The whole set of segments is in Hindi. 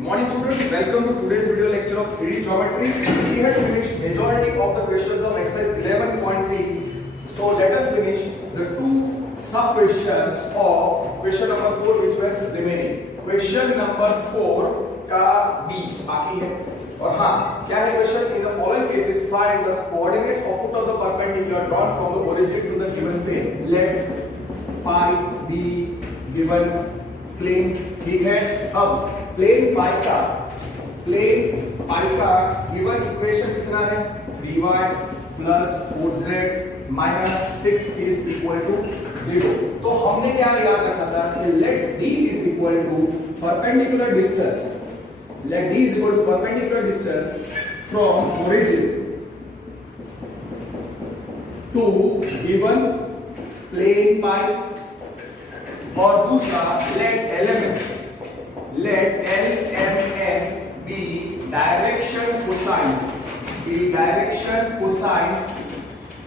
Good morning students, welcome to today's video lecture of 3D geometry. We had finished majority of the questions of exercise 11.3. So let us finish the two sub questions of question number 4 which were remaining. Question number 4 का B बाकी है. और हाँ क्या है question? In the following cases find the coordinates of foot of the perpendicular drawn from the origin to the given plane. Let pi be given plane. ठीक है. अब प्लेन पाई का गिवन इक्वेशन कितना है? 3y plus 4z minus 6 is equal to 0. तो हमने क्या याद रखा था कि let d is equal to perpendicular distance. Let d is equal to perpendicular distance from origin to given plane pi. और दूसरा let element let LMN be direction cosines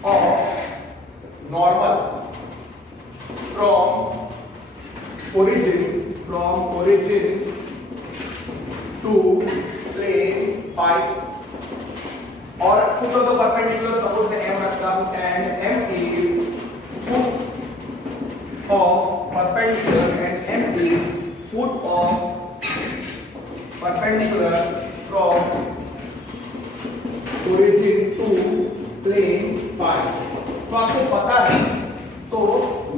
of normal from origin to plane pi. और foot of the perpendicular suppose मैं m रखता हूं and m is foot of perpendicular and m is foot of perpendicular from origin to plane pi. तो आपको पता है तो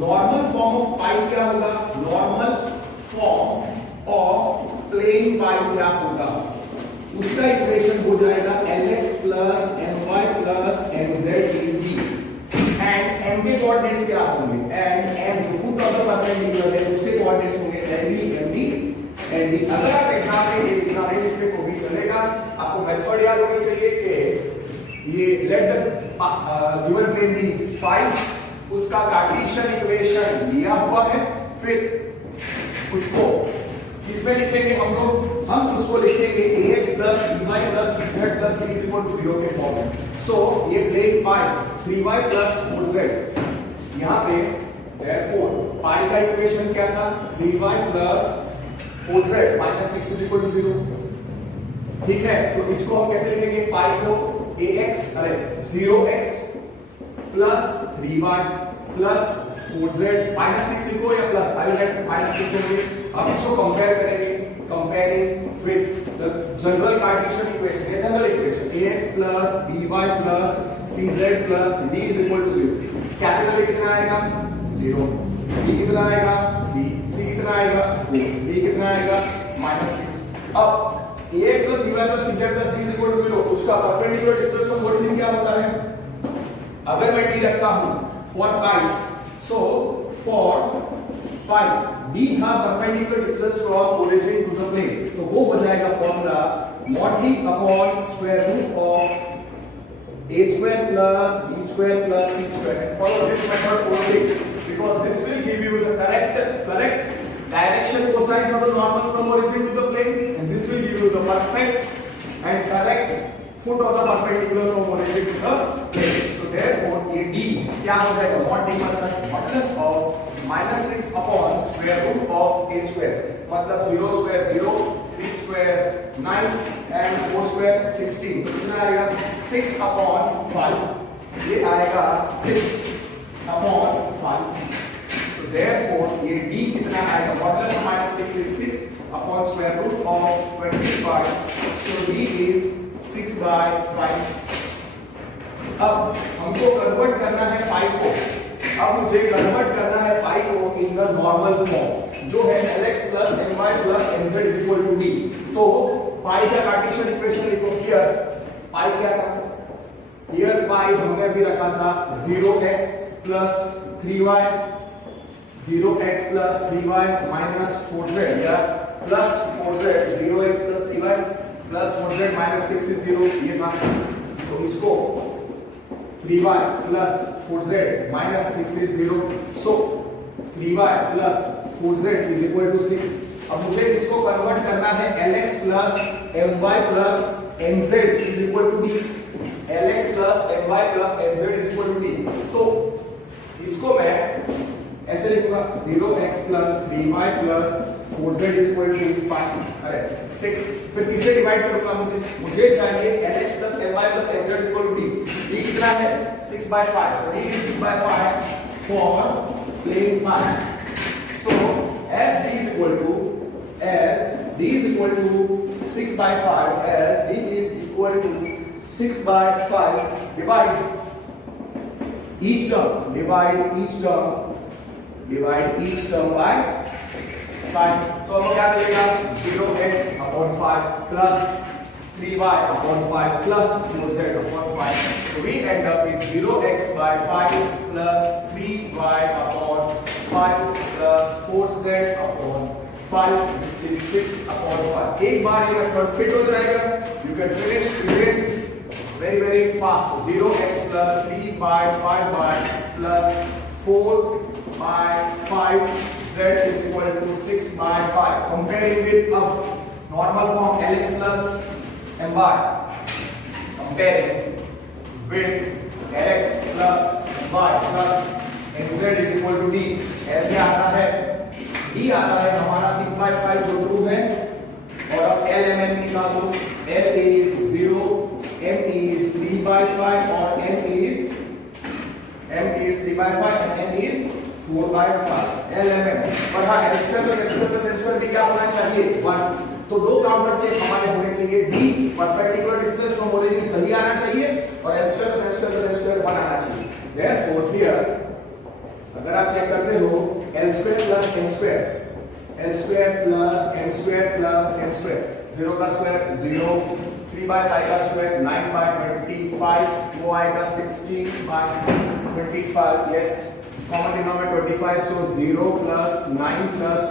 नॉर्मल फॉर्म ऑफ पाई क्या होगा? Normal form of plane pi क्या होगा? उसका इक्वेशन हो जाएगा lx plus my plus mz is d. And m के कोऑर्डिनेट्स क्या होंगे? एंड m जो फुट ऑफ द परपेंडिकुलर है उसके कोऑर्डिनेट्स होंगे md. अगर आप एग्जाम में ये इतना नहीं लिखने को भी चलेगा, आपको मेथड याद होनी चाहिए कि ये let the given plane be 5, उसका कार्टेशियन इक्वेशन दिया हुआ है, फिर उसको किसमें लिखेंगे हम उसको लिखेंगे ax plus by plus z plus d is equal to 0 के फॉर्म में. सो ये प्लेन पाई 3y plus 4z यहाँ पे therefore पाई का इक्वेशन क्या था? 3y plus 4z minus 6 is equal to 0. ठीक है, तो इसको हम कैसे लिखेंगे? पाई को0x plus 3y plus 4z minus 6 लिखो या प्लस? आई विल minus 6 होंगे. अब इसको कंपेयर करेंगे, comparing with the general Cartesian equation. ये general equation ax plus by plus cz plus d is equal to 0. Capital A कितना आएगा? 0. b कितना आएगा? b. c कितना आएगा? 4. d कितना आएगा? -6. अब ax plus by plus cz plus d is equal to 0 उसका परपेंडिकुलर डिस्टेंस फ्रॉम ओरिजिन क्या होता है? अगर मैं d रखता हूं for pi, so for pi d था perpendicular distance from origin to the plane, तो वो हो जाएगा formula mod d upon square root of a square plus b square plus c square. And follow this method only because this will give you the correct direction cosines of the normal from origin to the plane, and this will give you the perfect and correct foot of the perpendicular from origin to the plane. So therefore ये d क्या हो जाएगा? mod d मतलब modulus of -6 upon square root of a square, मतलब 0 square 0, 3 square 9 and 4 square 16. कितना आएगा? 6 upon 5. ये आएगा 6 upon 5. So therefore ये d कितना आएगा? modulus of -6 is 6 upon square root of 25. So d is 6 by 5. अब हमको कन्वर्ट करना है पाई को. अब मुझे कन्वर्ट करना है पाई को इन द नॉर्मल फॉर्म जो है lx plus my plus mz is equal to d. तो पाई का कार्टेशियन इक्वेशन लिखो. हियर पाई क्या था? हियर पाई हमने अभी रखा था 0x plus 3y 0x plus 3y minus 4z या plus 4z 0x plus 3y plus 4z minus 6 is 0. ये था, तो इसको 3y plus 4z minus 6 is 0. So 3y plus 4z is equal to 6. अब मुझे इसको कन्वर्ट करना है lx plus my plus mz is equal to d. lx plus my plus mz is equal to d. तो इसको मैं ऐसे लिखूंगा 0x plus 3y plus 4z is equal to 5, अरे 6, फिर किससे डिवाइड करूंगा? मुझे चाहिए lx plus ly plus nz is equal to d. d कितना है? 6/5. So d is 6/5 for plane pi. So as d is equal to 6/5, as d is equal to 6/5, divide each term by 5. So अब क्या मिलेगा? 0x upon 5 plus 3y upon 5 plus 4z upon 5. So we end up with 0x by 5 plus 3y upon 5 plus 4z upon 5, which is 6 upon 5. एक बार ये मेथड फिट हो जाएगा. You can finish it very very fast. 0x plus 3 by 5 by plus 4 by 5 z is equal to 6 by 5. Comparing with normal form lx plus my. Comparing with lx plus my plus nz is equal to d. l क्या आता है? d आता है हमारा 6/5 जो ट्रू है, और अब l m n निकालो. l is 0, m is 3/5 और n is 3/5 and n is 4/5. l m n. पर हाँ x² plus n² भी क्या होना चाहिए? 1. तो दो काउंटर चेक हमारे होने चाहिए. d perpendicular distance from origin सही आना चाहिए और l² plus n² plus n² 1 आना चाहिए. Therefore here अगर आप चेक करते हो l² plus n², l² plus n² plus n², 0 का स्क्वायर 0, 3/5 का स्क्वायर 9/25, वो आएगा 16/25. yes, common denominator 25, so 0 plus 9 plus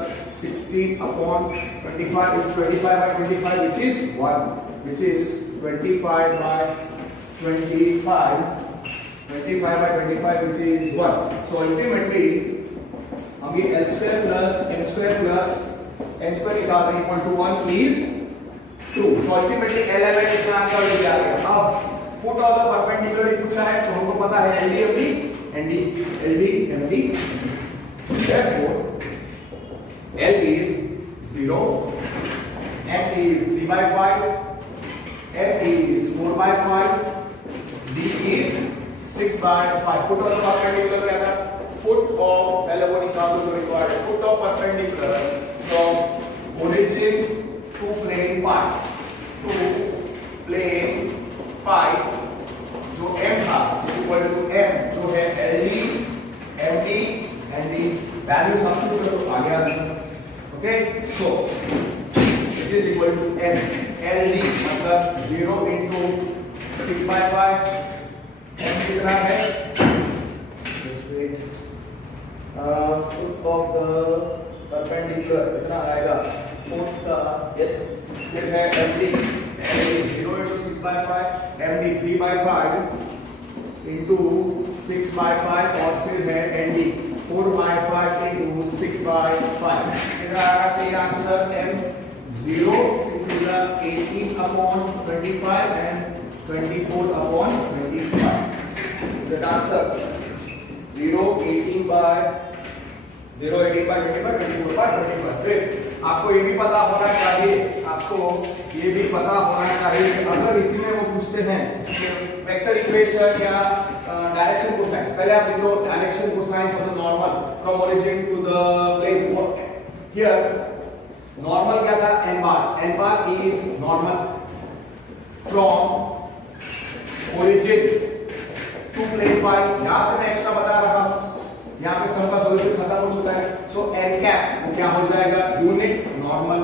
16 upon 25 is 25/25, which is 1, which is 25/25, which is 1. So ultimately हम ये l² plus n² plus n² निकाल रहे हैं equal to 1 is true. So ultimately l/n इतना आंसर हो जाएगा. अब फुट ऑफ द परपेंडिकुलर ही पूछा है, तो हमको पता है LD MD. Therefore L is 0, M is 3/5, N is 4/5, D is 6/5. Foot of the perpendicular क्या था? फुट ऑफ पहले वो निकालो जो रिक्वायर्ड है. Foot of perpendicular from origin to plane pi, जो m था इक्वल टू m जो है LD MD and D. Value substitute करो तो आ गया answer. Okay, so it is equal to m. LD मतलब 0 into 6/5. m कितना है? Let's wait. Foot of the perpendicular कितना आएगा? foot का yes. फिर है MD 0 into 6/5, MD 3/5 into 6/5 और फिर है ND 4/5 into 6/5. कितना आना चाहिए answer? M 0, 6 is 18 upon 25 and 24 upon 25. Is that answer? 0, 18/25, 24/25. फिर आपको ये भी पता होना चाहिए, कि अगर इसी में वो पूछते हैं वेक्टर इक्वेशन या डायरेक्शन कोसाइंस, पहले आप लिख दो direction cosines of the normal from origin to the plane. Here normal क्या था? n bar is normal from origin to plane pi. यहां से मैं एक्स्ट्रा बता रहा हूं, यहाँ पे सम का सॉल्यूशन खत्म हो चुका है. सो n कैप वो क्या हो जाएगा? Unit normal.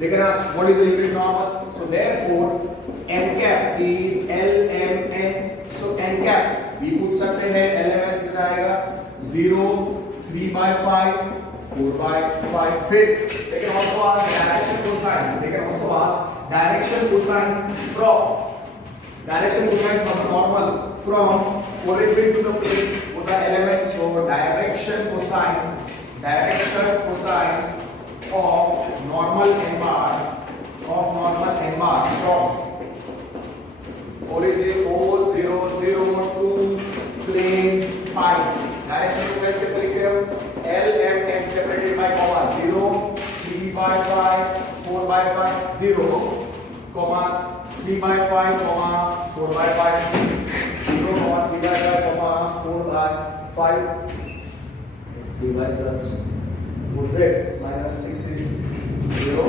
लेकिन what is the unit normal? So therefore n cap is LMN. So n cap भी पूछ सकते हैं. LMN कितना आएगा? 0, 3/5, 4/5. फिर they can also ask direction cosines from normal from origin to the plane with the elements. So direction cosines of normal n bar from origin O0 0 to plane pi. Direction cosines कैसे लिखते हैं? by 5, 4 by 5, 0, comma 3 by 5, comma 4 by 5, 0, comma 3 by 5, comma 4 by 5. 3y plus 4z minus 6 is 0.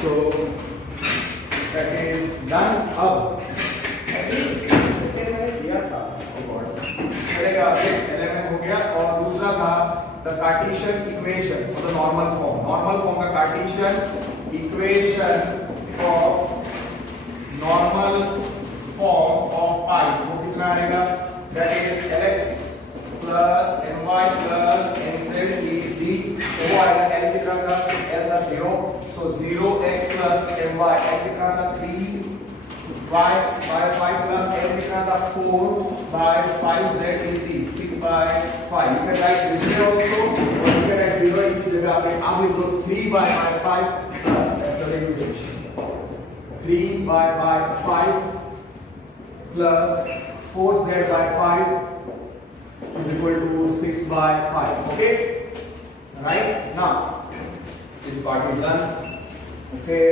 So that is done. अब मैंने किया था चलेगा, एलिमेंट हो गया। और दूसरा था the Cartesian equation for the normal form. Normal form का Cartesian equation of normal form of pi वो कितना आएगा? That is lx plus ny plus nz is d। वो आएगा l कितना था? l था 0, so 0x plus my l कितना था? 3y by 5 plus n कितना था? 4 by 5z is d 6 by 5। You can write this way also, or you can write 0 इसकी जगह पे आप लिख दो 3 by 5 plus that's the regulation 3 by 5 plus 4z by 5 is equal to 6 by 5. Okay, right? Now this part is done. Okay,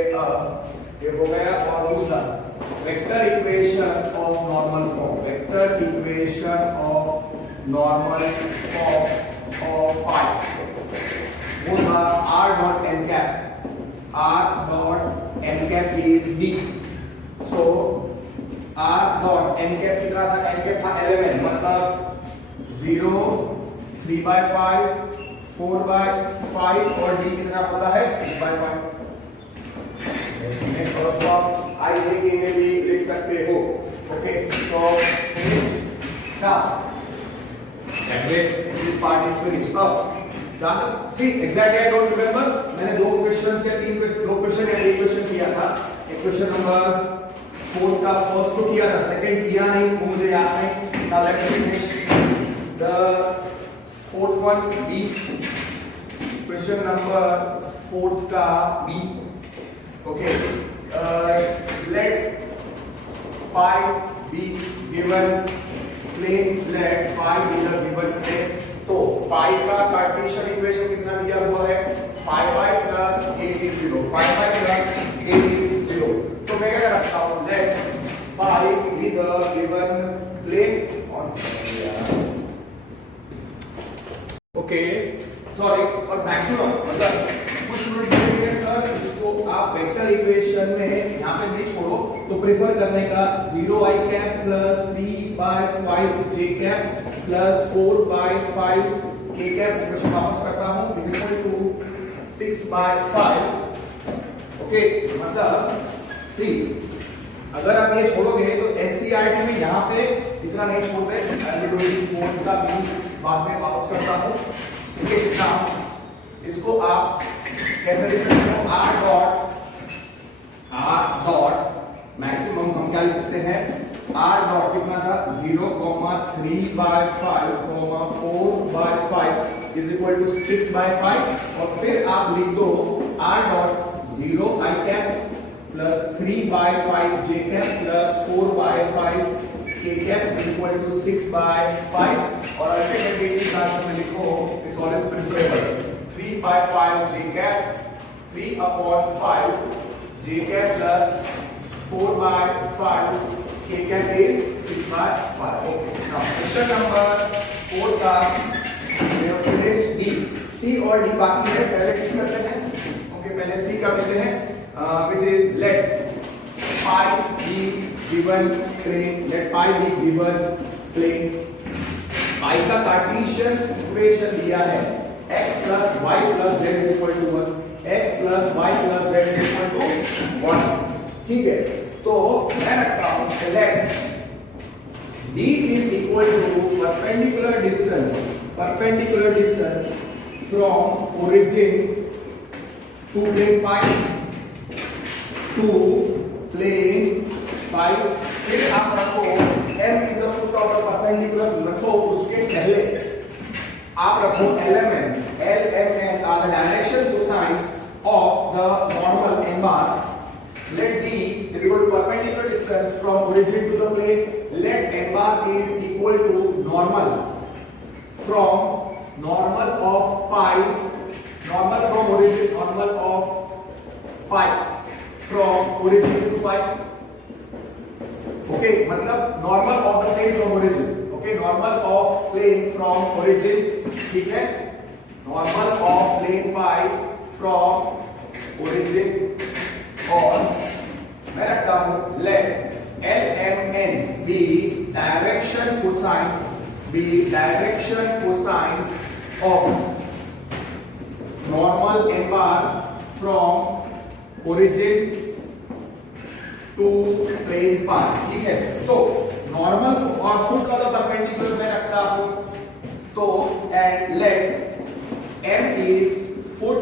ये हो गया। और दूसरा vector equation of normal form, vector equation of normal form of pi वो था r dot n cap, r dot n cap is d। so r dot n cap कितना था? n cap था element, मतलब 0, 3 by 5, 4 by 5 और d कितना होता है? 6 by 5। नेक्स्ट आप आईसीटी में भी लिख सकते हो। ओके, तो now that way this part is finished। अब see exactly I don't remember, मैंने दो क्वेश्चन या तीन क्वेश्चन, दो क्वेश्चन या एक क्वेश्चन किया था। एक क्वेश्चन नंबर 4 का फर्स्ट को किया था, सेकंड किया नहीं, वो मुझे याद नहीं। now let's finish the fourth one B, question number 4 का B। okay, let pi be given plane, let pi be the given plane। तो pi का कार्टेशियन इक्वेशन कितना दिया हुआ है? 5y plus 8 is 0, 5y plus 8 is 0। तो मैं क्या रखता हूँ? let pi be the given plane on okay sorry. और मैक्सिमम मतलब कुछ स्टूडेंट बोलेंगे सर इसको आप वेक्टर इक्वेशन में यहां पे नहीं छोड़ो, तो प्रेफर करने का 0i cap plus 3 by 5 j cap plus 4 by 5 k cap equation वापस करता हूं is equal to 6 by 5। Okay, मतलब सी अगर आप ये छोड़ोगे तो एनसीईआरटी में यहाँ पे इतना नहीं छोड़ते, फोर्थ का भी बाद में वापस करता हूँ। ठीक है, इतना इसको आप कैसे लिख सकते हो? आर डॉट मैक्सिमम हम क्या लिख सकते हैं? आर डॉट कितना था? 0, 3 by 5, 4 by 5 is equal to 6 by 5। और फिर आप लिख दो r dot 0 i cap plus 3 by 5 j cap plus 4 by 5 k cap is equal to 6 by 5। और अल्टीमेटली इस बात में लिखो it's always preferable 3 by 5 j cap 3 upon 5 j cap plus 4 by 5 k cap is 6 by 5। okay, now question number 4 का we have finished D, C और D बाकी है, पहले C करते हैं। ओके, पहले C कर लेते हैं। which is let pi be given plane, let pi be given plane। pi का कार्टेशियन इक्वेशन दिया है x plus y plus z is equal to 1, x plus y plus z is equal to 1। ठीक है, तो मैं रखता हूं let d is equal to perpendicular distance from origin to plane pi to plane pi। फिर आप रखो m is the foot of the perpendicular, रखो उसके पहले आप रखो element LMN are the direction cosines of the normal n bar। let d is equal to perpendicular distance from origin to the plane, let n bar is equal to normal from normal of pi pi from origin to pi. Okay, मतलब normal of the plane from origin. Okay, normal of plane from origin. ठीक है, normal of plane pi from origin. और मैं रखता हूं let LMN be direction cosines of normal n bar from origin to plane pi. ठीक है, तो नॉर्मल और फुट का परपेंडिकुलर मैं रखता हूं, तो and let m is foot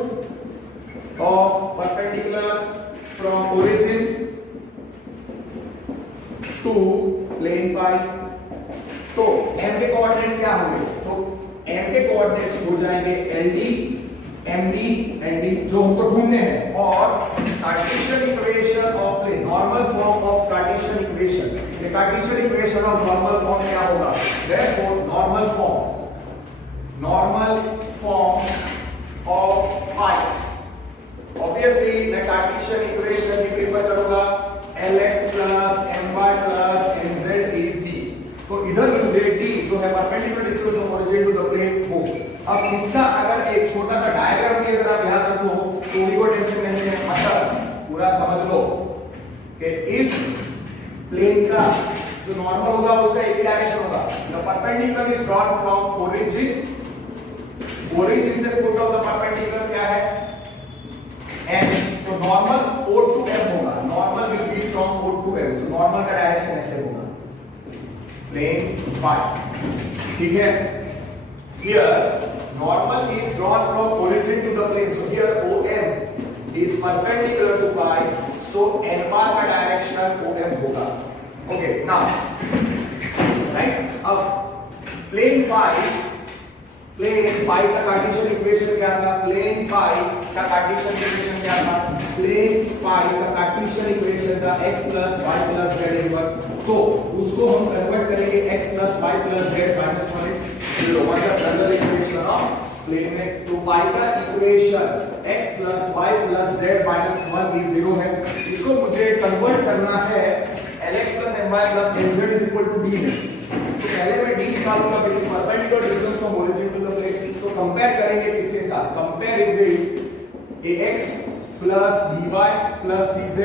of perpendicular from origin to plane pi. तो m के कोऑर्डिनेट्स क्या होंगे? तो m के कोऑर्डिनेट्स हो जाएंगे LD, MD, ND जो हमको ढूंढने हैं, और Cartesian equation of plane, normal form of Cartesian equation, ये Cartesian equation of normal form क्या होगा? Therefore normal form of pi, obviously मैं कार्टेशियन इक्वेशन ही प्रेफर करूंगा, Lx plus My plus Nz is D. तो इधर मुझे D जो है perpendicular distance of origin to the plane हो। अब इसका अगर एक छोटा सा डायग्राम भी अगर आप याद रखो तो भी कोई टेंशन नहीं है, मतलब पूरा समझ लो कि इस प्लेन का जो नॉर्मल होगा उसका एक ही डायरेक्शन होगा। The perpendicular is drawn from origin से फुट ऑफ द परपेंडिकुलर क्या है? M. तो नॉर्मल O to M होगा, normal will be from O to M, so normal का डायरेक्शन ऐसे होगा, प्लेन pi. ठीक है, here normal is drawn from origin to the plane, so here OM is perpendicular to pi, so n bar का डायरेक्शन OM होगा. Okay, now right, अब प्लेन pi का कार्टेशियन इक्वेशन क्या था? प्लेन pi का कार्टेशियन इक्वेशन क्या था? प्लेन pi का कार्टेशियन इक्वेशन था x plus y plus z is 1. तो उसको हम कन्वर्ट करेंगे x plus y plus z minus 1 is 0. मतलब जनरल इक्वेशन ऑफ प्लेन में तो pi का equation x plus y plus z minus 1 is 0 है. इसको मुझे कन्वर्ट करना है Lx plus My plus Nz is equal to D में. तो पहले मैं D निकालूंगा because perpendicular distance from origin to the plane. तो कंपेयर करेंगे किसके साथ? Compare it with ax plus by plus cz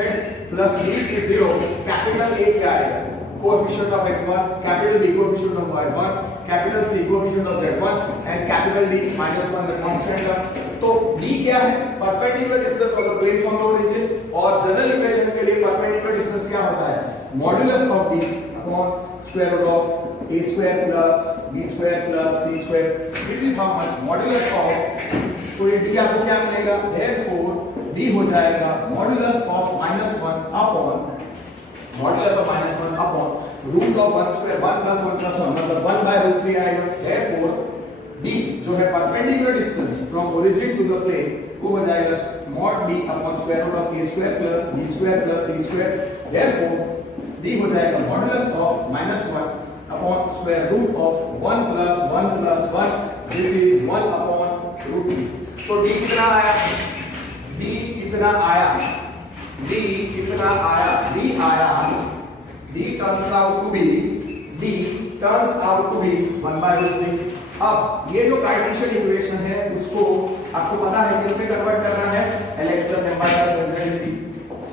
plus d is 0. Capital A क्या है? Coefficient of x1, capital B coefficient of y1, capital C coefficient of z1 and capital D -1 the constant. तो D क्या है? Perpendicular distance of the plane from the origin. और जनरल इक्वेशन के लिए परपेंडिकुलर डिस्टेंस क्या होता है? Modulus of D upon square root of a square plus b square plus c square. This is how much modulus of, तो ये d आपको क्या मिलेगा? Therefore d हो जाएगा modulus of -1 upon root of 1 square, 1 plus 1 plus 1 मतलब 1 by root 3 आएगा. Therefore d जो है perpendicular distance from origin to the plane वो हो जाएगा mod d upon square root of a square plus b square plus c square. Therefore d हो जाएगा modulus of -1 upon square root of 1 plus 1 plus 1, which is 1 upon root 3. So d कितना आया? d कितना आया? d कितना आया? d आया, d turns out to be 1 by root 3. अब ये जो कार्टेशियन इक्वेशन है उसको आपको पता है किसमें कन्वर्ट करना है? Lx plus My plus Nz is d.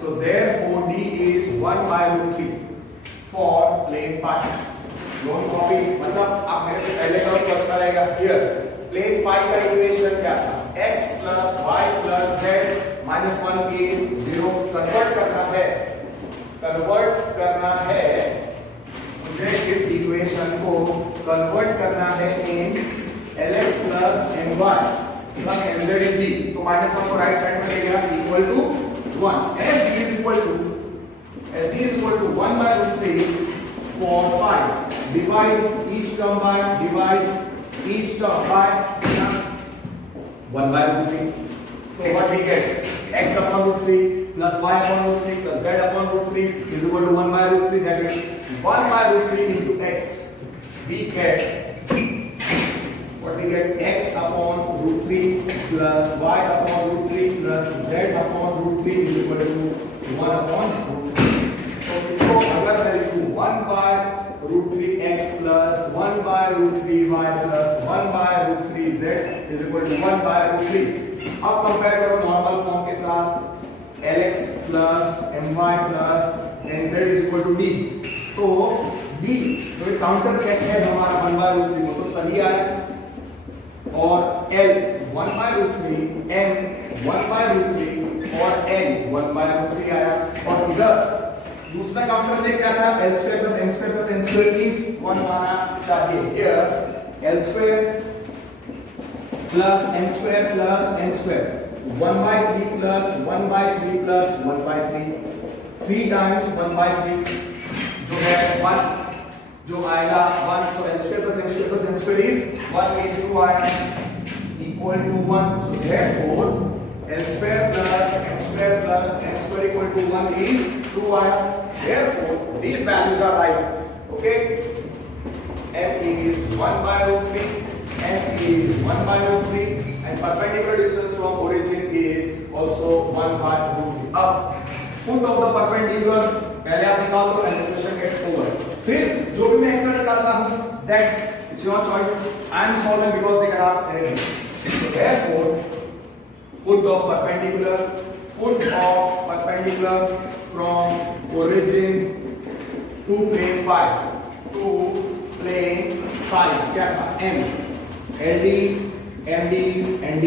So therefore d is 1 by root 3 for plane pi. Notes copy, मतलब आप मेरे से पहले करो तो अच्छा रहेगा. हियर प्लेन पाई का इक्वेशन क्या था? x plus y plus z minus 1 is 0. Convert करना है मुझे इस इक्वेशन को कन्वर्ट करना है इन Lx plus My plus Nz is d. तो -1 को राइट साइड में ले गया equal to 1. as d is equal to 1 by root 3 for pi. Divide each term by 1 by root 3. So what we get? X upon root 3 plus y upon root 3 plus z upon root 3 is equal to 1 by root 3. That is 1 by root 3 into x. We get what we get? X upon root 3 plus y upon root 3 plus z upon root 3 is equal 1/√3। तो इसको अगर मैं लिखूं 1/√3x plus 1/√3y plus 1/√3z is equal to 1/√3। अब कंपेयर करो नॉर्मल फॉर्म के साथ, lx plus my plus nz is equal to d। तो d जो काउंटर चेक है हमारा 1/√3 वो तो सही आया, और l 1/√3, m 1/√3 और n 1/√3 आया। और इधर दूसरा काउंटर चेक क्या था, l square plus m square plus n square is 1 आना चाहिए। Here l square plus m square plus n square 1/3 plus 1/3 plus 1/3 3 times 1/3 जो है 1 जो आएगा 1। so l square plus m square plus n square is 1 is 2 आएगा equal to 1। so therefore l square plus m square plus n square equal to 1 is 2 आया। therefore these values are right। okay, m is 1/√3, m is 1/√3 and perpendicular distance from origin is also 1/√3। अब foot of the perpendicular पहले आप निकाल दो and the question gets over। फिर जो भी मैं एक्स्ट्रा निकालता हूं that it's your choice, I am solving because they can ask anything। so therefore foot of perpendicular from origin to plane phi क्या था m LD MD ND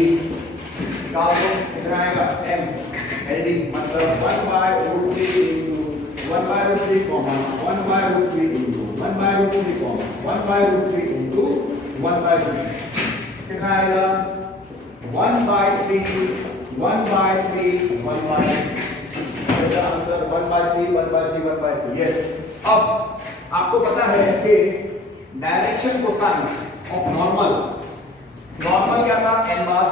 निकाल दो, कितना आएगा m LD मतलब 1/√3 into 1/√3 comma 1/√3 into 1/√3 comma 1/√3 into 1/3 कितना आएगा 1/3 आंसर 1/3 यस। अब आपको पता है कि डायरेक्शन कोसाइंस ऑफ नॉर्मल क्या था n bar,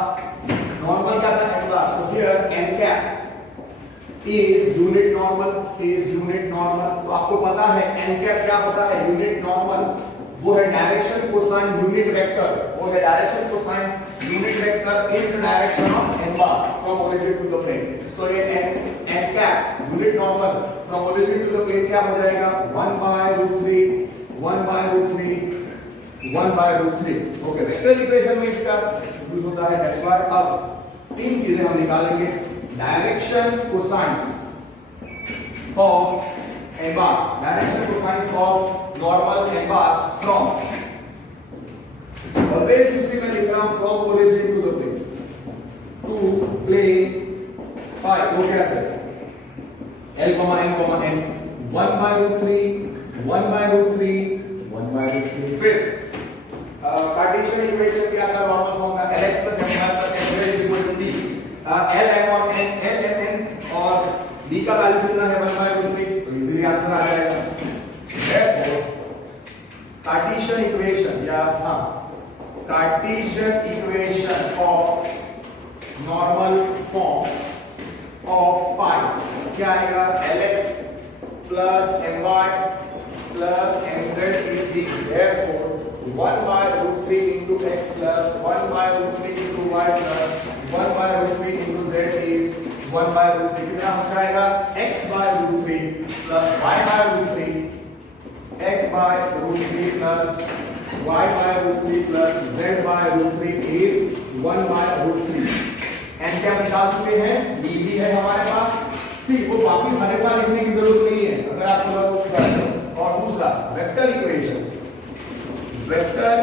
so here n cap is unit normal। तो आपको पता है n cap क्या होता है, यूनिट नॉर्मल, वो है direction cosine unit vector in the direction of n bar from origin to the plane। so ये n cap unit normal from origin to the plane क्या हो जाएगा 1/√3। ओके, वेक्टर इक्वेशन में इसका यूज होता है, दैट्स व्हाई। अब तीन चीजें हम निकालेंगे, direction cosines of n bar, direction cosines of normal n bar from, always उसी में लिख रहा हूं from origin to the plane phi। वो क्या है l, m, n 1/√3 फिर कार्टेशियन इक्वेशन क्या था नॉर्मल फॉर्म का lx plus my plus nz is equal to d। l m और n और d का वैल्यू कितना है 1/√3, तो इजीली आंसर आ जाएगा। therefore Cartesian equation of normal form of pi क्या आएगा lx plus my plus nz is d। therefore 1/√3 into x plus 1/√3 into y plus 1/√3 into z is 1/√3 कितना हो जाएगा x/√3 plus y/√3 x/√3 plus y/√3 plus z/√3 is 1/√3। n क्या निकाल चुके हैं, d भी है हमारे पास। सी वो वापस हर एक बार लिखने की जरूरत नहीं है अगर आपको कुछ करना है। और दूसरा vector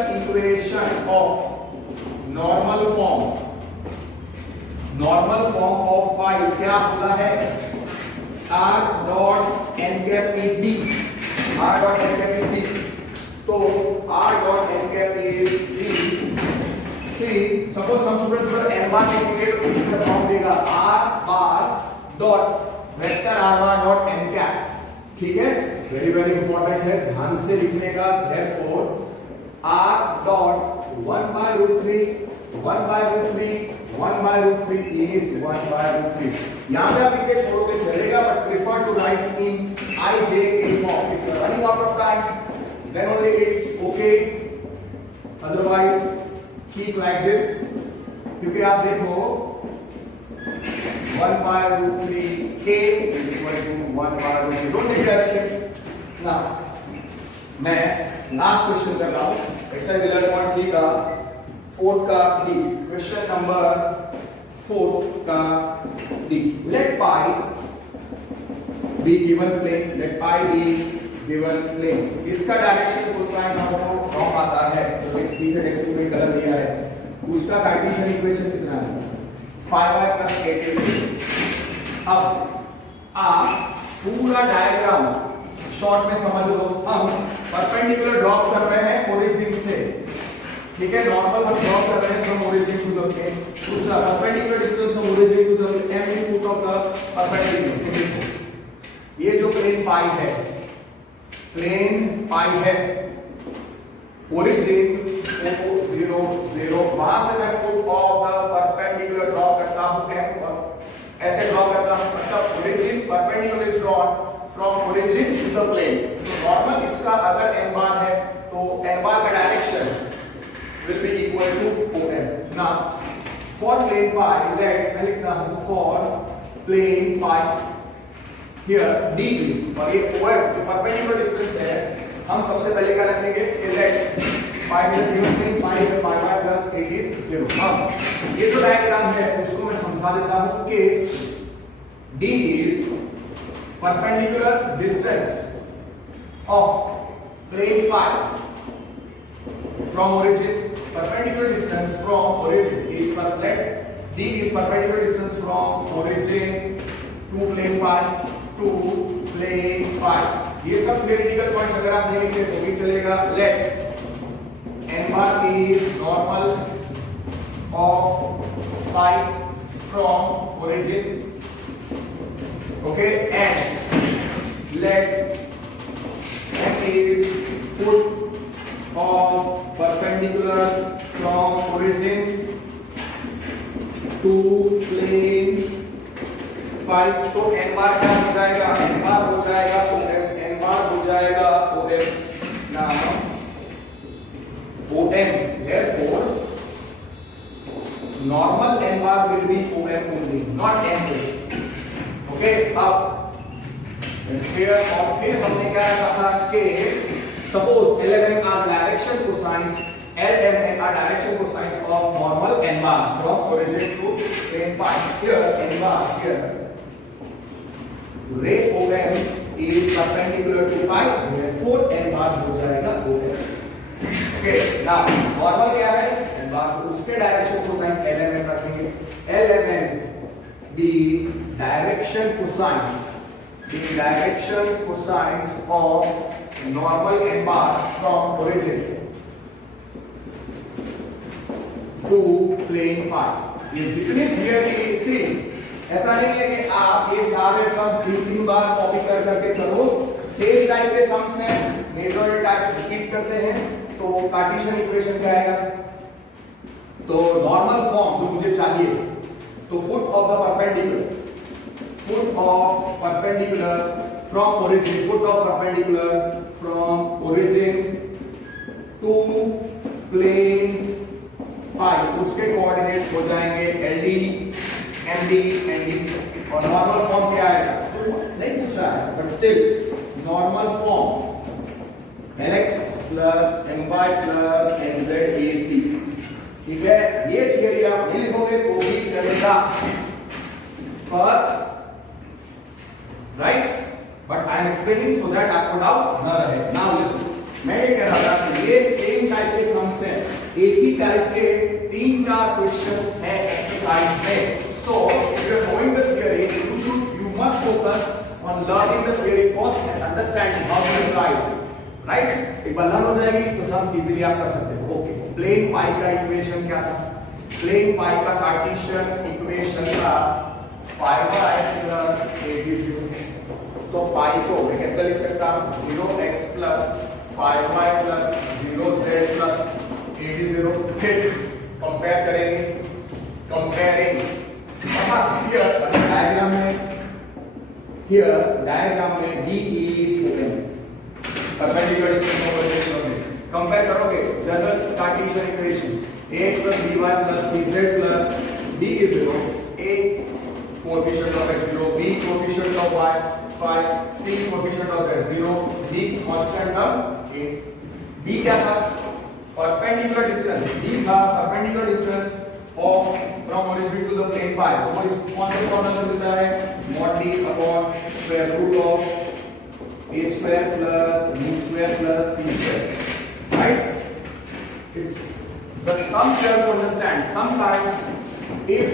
equation of normal form of pi क्या होता है r dot n cap is d। तो r dot n cap is d। See suppose some students पर n बार लिखेंगे तो इसका फॉर्म देगा r bar dot vector r bar dot n cap. ठीक है, वेरी इंपॉर्टेंट है, ध्यान से लिखने का। therefore r dot 1/√3 is 1/√3। यहां पे आप लिख के छोड़ोगे चलेगा, but prefer to write in IJK form. If you are running out of time then only it's okay, otherwise keep like this. क्योंकि आप देखो 1 by root 3 k is equal to 1 by root 3. Don't take that step. Now, मैं लास्ट क्वेश्चन कर रहा हूँ एक्सरसाइज 11.3 का फोर्थ का डी. क्वेश्चन नंबर 4 का D. Let pi be given plane. Let pi be given plane. इसका डायरेक्शन कोसाइन हमको फॉर्म आता है तो x3 से x2 में गलत दिया है. उसका कार्टेशियन इक्वेशन कितना है 5y plus 8. अब आप पूरा डायग्राम शॉर्ट में समझ लो. हम परपेंडिकुलर ड्रॉप कर रहे हैं ओरिजिन से. ठीक है, नॉर्मल हम ड्रॉ कर रहे हैं from origin to the plane. दूसरा perpendicular distance from origin to the m is foot of the perpendicular. ये जो प्लेन पाई है, प्लेन पाई है, ओरिजिन o 0 0, वहां से मैं foot of the perpendicular draw करता हूं m और ऐसे ड्रॉ करता हूं. मतलब origin perpendicular is drawn from origin to the plane. तो नॉर्मल इसका अगर n बार है तो n बार का direction will be equal to OM. Now, for plane pi, let मैं लिखता हूँ for plane pi. Here D is और ये OM जो perpendicular distance है, हम सबसे पहले क्या रखेंगे कि let pi में given plane pi में 5y plus 8 is 0. अब ये जो डायग्राम है उसको मैं समझा देता हूँ कि D is perpendicular distance of plane pi from origin. Perpendicular distance from origin is D is perpendicular distance from origin to plane pi to plane pi. ये सब theoretical points अगर आप देखेंगे तो भी चलेगा. Let n bar is normal of pi from origin. Okay, and let n is foot of perpendicular from origin to plane pi. तो n बार क्या हो जाएगा, n बार हो जाएगा OM, n बार हो जाएगा OM. Now OM, therefore normal n bar will be OM only, not n. Okay, अब और फिर हमने क्या कहा कि suppose LMN are direction cosines, LMN are direction cosines of normal n bar from origin to plane pi. Here n bar here, ray OM is perpendicular to pi, therefore n bar हो जाएगा OM. Okay, now normal क्या है n bar, तो उसके direction cosines LMN रखेंगे. LMN the direction cosines, the direction cosines of normal n bar from origin to plane pi. ये जितनी थियरी सी ऐसा नहीं है कि आप ये सारे सम्स तीन बार कॉपी कर करके करो. सेम टाइप के सम्स हैं, मेजर टाइप्स रिपीट करते हैं. तो कार्टेशियन इक्वेशन क्या आएगा, तो नॉर्मल फॉर्म जो मुझे चाहिए, तो foot of the perpendicular, foot of perpendicular from origin, foot of perpendicular from origin to plane pi, उसके कोऑर्डिनेट्स हो जाएंगे LD, MD, ND. और नॉर्मल फॉर्म क्या आएगा तो नहीं पूछा है, but still normal form Lx plus My plus Nz is D. ठीक है, ये थियरी आप नहीं लिखोगे तो भी चलेगा, पर right, but I am explaining so that आपको डाउट न रहे. नाउ लिसन, मैं ये कह रहा था कि ये सेम टाइप के सम्स हैं, एक ही टाइप के 3-4 क्वेश्चंस हैं एक्सरसाइज में. So if you are knowing the theory, you must focus on learning the theory first and understanding how to apply it. Right, एक बार लर्न हो जाएगी तो सम्स इजीली आप कर सकते हो. ओके, प्लेन पाई का इक्वेशन क्या था, प्लेन पाई का कार्टेशियन इक्वेशन था 5y plus 8 तो पाई को मैं कैसे लिख सकता हूँ 0x plus 5y plus 0z plus 80. फिर कंपेयर करेंगे, कंपेयरिंग here डायग्राम में D is OM, perpendicular distance of origin. Compare करोगे general Cartesian equation ax plus by plus cz plus d is 0, a coefficient of x 0, b coefficient of y 5, c coefficient of z 0, d constant term 8. b क्या था? perpendicular distance. d था perpendicular distance of from origin to the plane pi. तो इस कौन से फॉर्मूला से मिलता है? mod d upon square root of a square plus b square plus c square. Right? It's the sums you have to understand. Sometimes if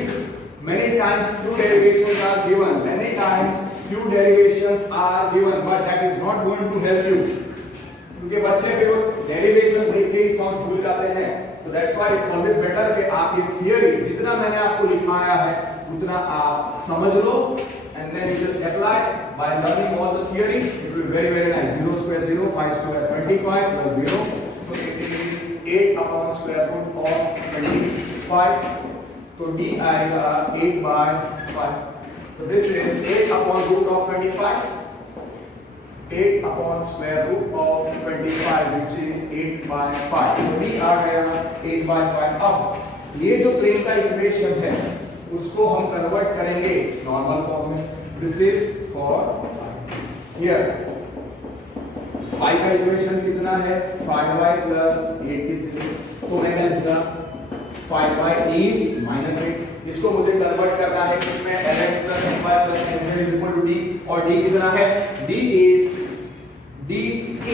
many times few derivations are given, many times few derivations are given, but that is not going to help you. क्योंकि बच्चे भी वो डेरिवेशंस देख के ही समझ भूल जाते हैं. So that's why it's always better कि आप ये थियरी जितना मैंने आपको लिखाया है उतना आप समझ लो and then you just apply by learning all the theory. It will be very very nice. 0 square 0, 5 square 25 plus 0. So it is 8 upon square root of 25. तो d आएगा 8 by 5. So this is 8 upon root of 25. 8 upon square root of 25 which is 8 by 5. So d आ गया 8 by 5. अब ये जो प्लेन का इक्वेशन है उसको हम कन्वर्ट करेंगे नॉर्मल फॉर्म में. This is for here y का इक्वेशन कितना है? 5y plus 8 is 0. तो मैं क्या लिखूंगा? 5y is -8. इसको मुझे कन्वर्ट करना है किसमें? lx plus my plus nz is equal to d. और d कितना है? d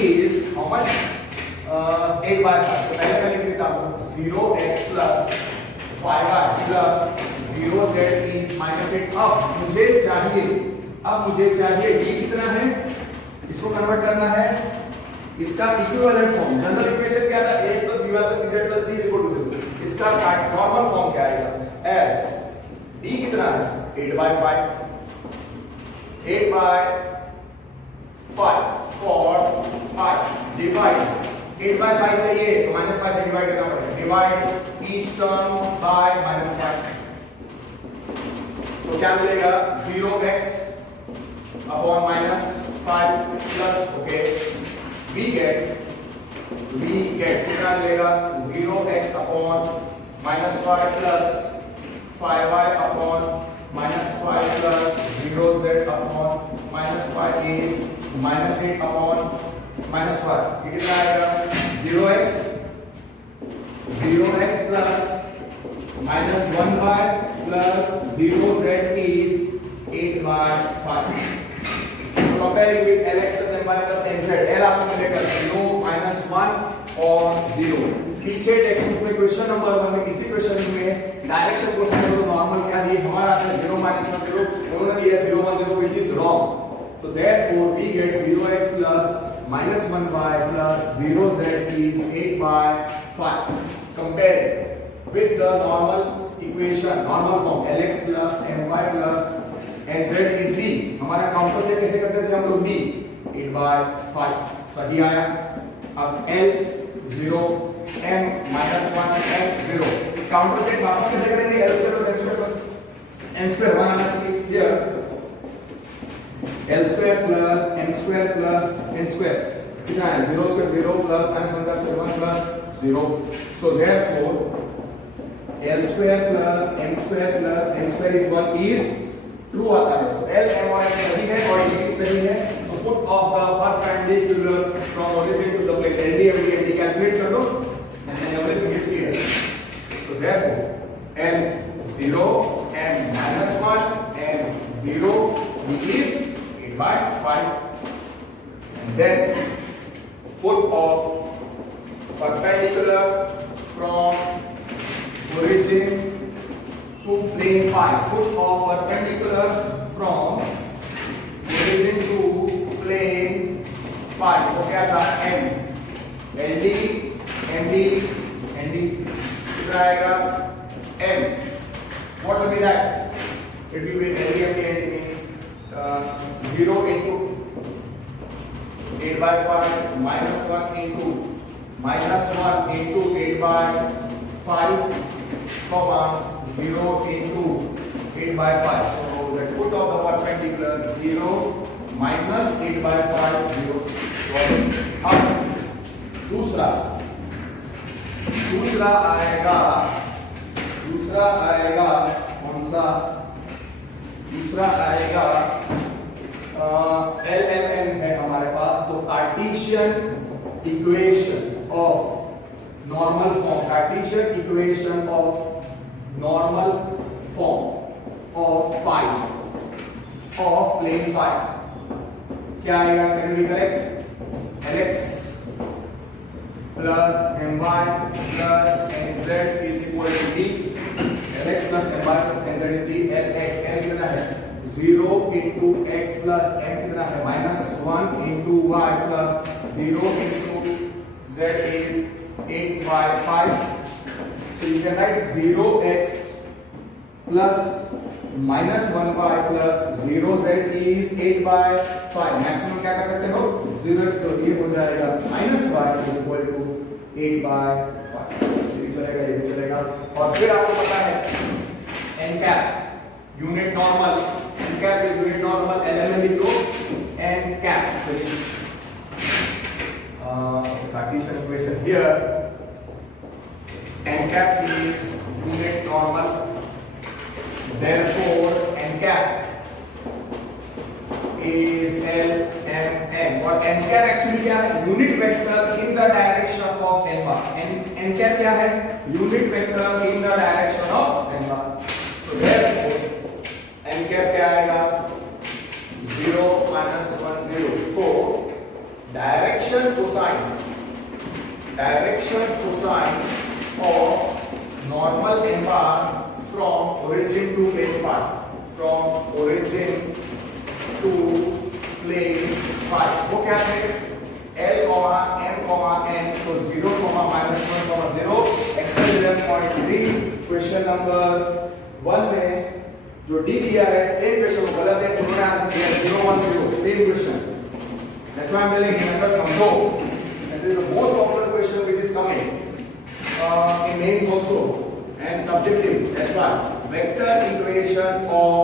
is how much? 8 by 5. तो पहले मैं लिख देता हूँ 0x plus 5y plus 0z is -8. अब मुझे चाहिए d कितना है? इसको कन्वर्ट करना है इसका इक्विवेलेंट फॉर्म. जनरल इक्वेशन क्या था? ax plus by plus cz plus d is equal to 0. इसका नॉर्मल फॉर्म क्या आएगा? as d कितना है? 8 by 5. 8 by 5 for 5 divide 8 by 5 चाहिए तो -5 से डिवाइड करना पड़ेगा. divide each term by -5. तो क्या मिलेगा? 0x upon -5 plus okay we get कितना मिलेगा? 0x upon -5 plus 5y upon -5 plus 0z upon -5 is -8 upon -5. ये कितना आएगा? 0x plus -1y plus 0z is 8 by 5. So comparing with lx plus my plus nz, l आपको मिलेगा 0 -1 और 0. पीछे टेक्स्ट बुक में क्वेश्चन नंबर 1 में इसी क्वेश्चन में डायरेक्शन क्वेश्चन में तो नॉर्मल क्या दिए? हमारा आता है 0 -1 0. उन्होंने दिया 0 1 0 which is wrong. So therefore we get 0x plus -1y plus 0z is 8 by 5. Compare with the normal equation, normal form lx plus my plus nz is d. हमारा काउंटर से कैसे करते थे हम लोग? d 8 by 5 सही आया. अब l 0 m -1 m 0. काउंटर से वापस कैसे करेंगे? l square plus m square plus n square 1 आना चाहिए. Here l square plus m square plus n square कितना है? 0 square 0 plus -1 का square 1 plus 0. So therefore l square plus m square plus n square is 1 is true आता है. So l m y सही है और d सही है. तो foot of the perpendicular from origin to the plane LD calculate कर दो and then everything is clear. So therefore l 0 m -1 m 0 d is 8 by 5. And then foot of perpendicular from origin to plane pi. Foot of perpendicular from origin to plane pi. तो क्या था? m LD MD ND कितना आएगा? m. What will be that? It will be LD MD ND means 0 into 8 by 5 minus 1 into -1 into 8 by 5 comma 0 into 8 by 5. So the foot of the perpendicular 0 minus 8 by 5 0. अब दूसरा आएगा कौन सा? दूसरा आएगा LMN है हमारे पास, तो Cartesian equation of normal form, Cartesian equation of normal form of pi, of plane pi, क्या आएगा? Can you correct? Lx plus my plus nz is equal to d. Lx plus my plus nz is d. Lx n कितना है? 0 into x plus n कितना है? -1 into y plus 0 into z is 8/5. So you can write 0x plus -1y plus 0z is 8/5. Maximum क्या कर सकते हो? 0x, तो ये हो जाएगा -y इक्वल टू 8/5. ये चलेगा, ये भी चलेगा. और फिर आपको पता है n cap unit normal, n cap is unit normal, LMN लिख दो n cap. Cartesian equation here, n cap is unit normal, therefore n cap is LMN. और n cap एक्चुअली क्या है? Unit vector in the direction of n bar. n cap क्या है? Unit vector in the direction of n bar. तो therefore n cap क्या आएगा? 0 -1 0. तो direction cosines of normal n bar from origin to plane part, from origin to plane part, वो क्या है? L, M, N, so 0, -1, 0. Exercise 11.3 question number 1 में जो डी दिया है सेम क्वेश्चन वो गलत है, उन्होंने आंसर दिया 0 1 0, same question. That's why I'm telling you, अगर समझो, and this is the most popular question which is coming in mains also and subjective. That's why vector equation of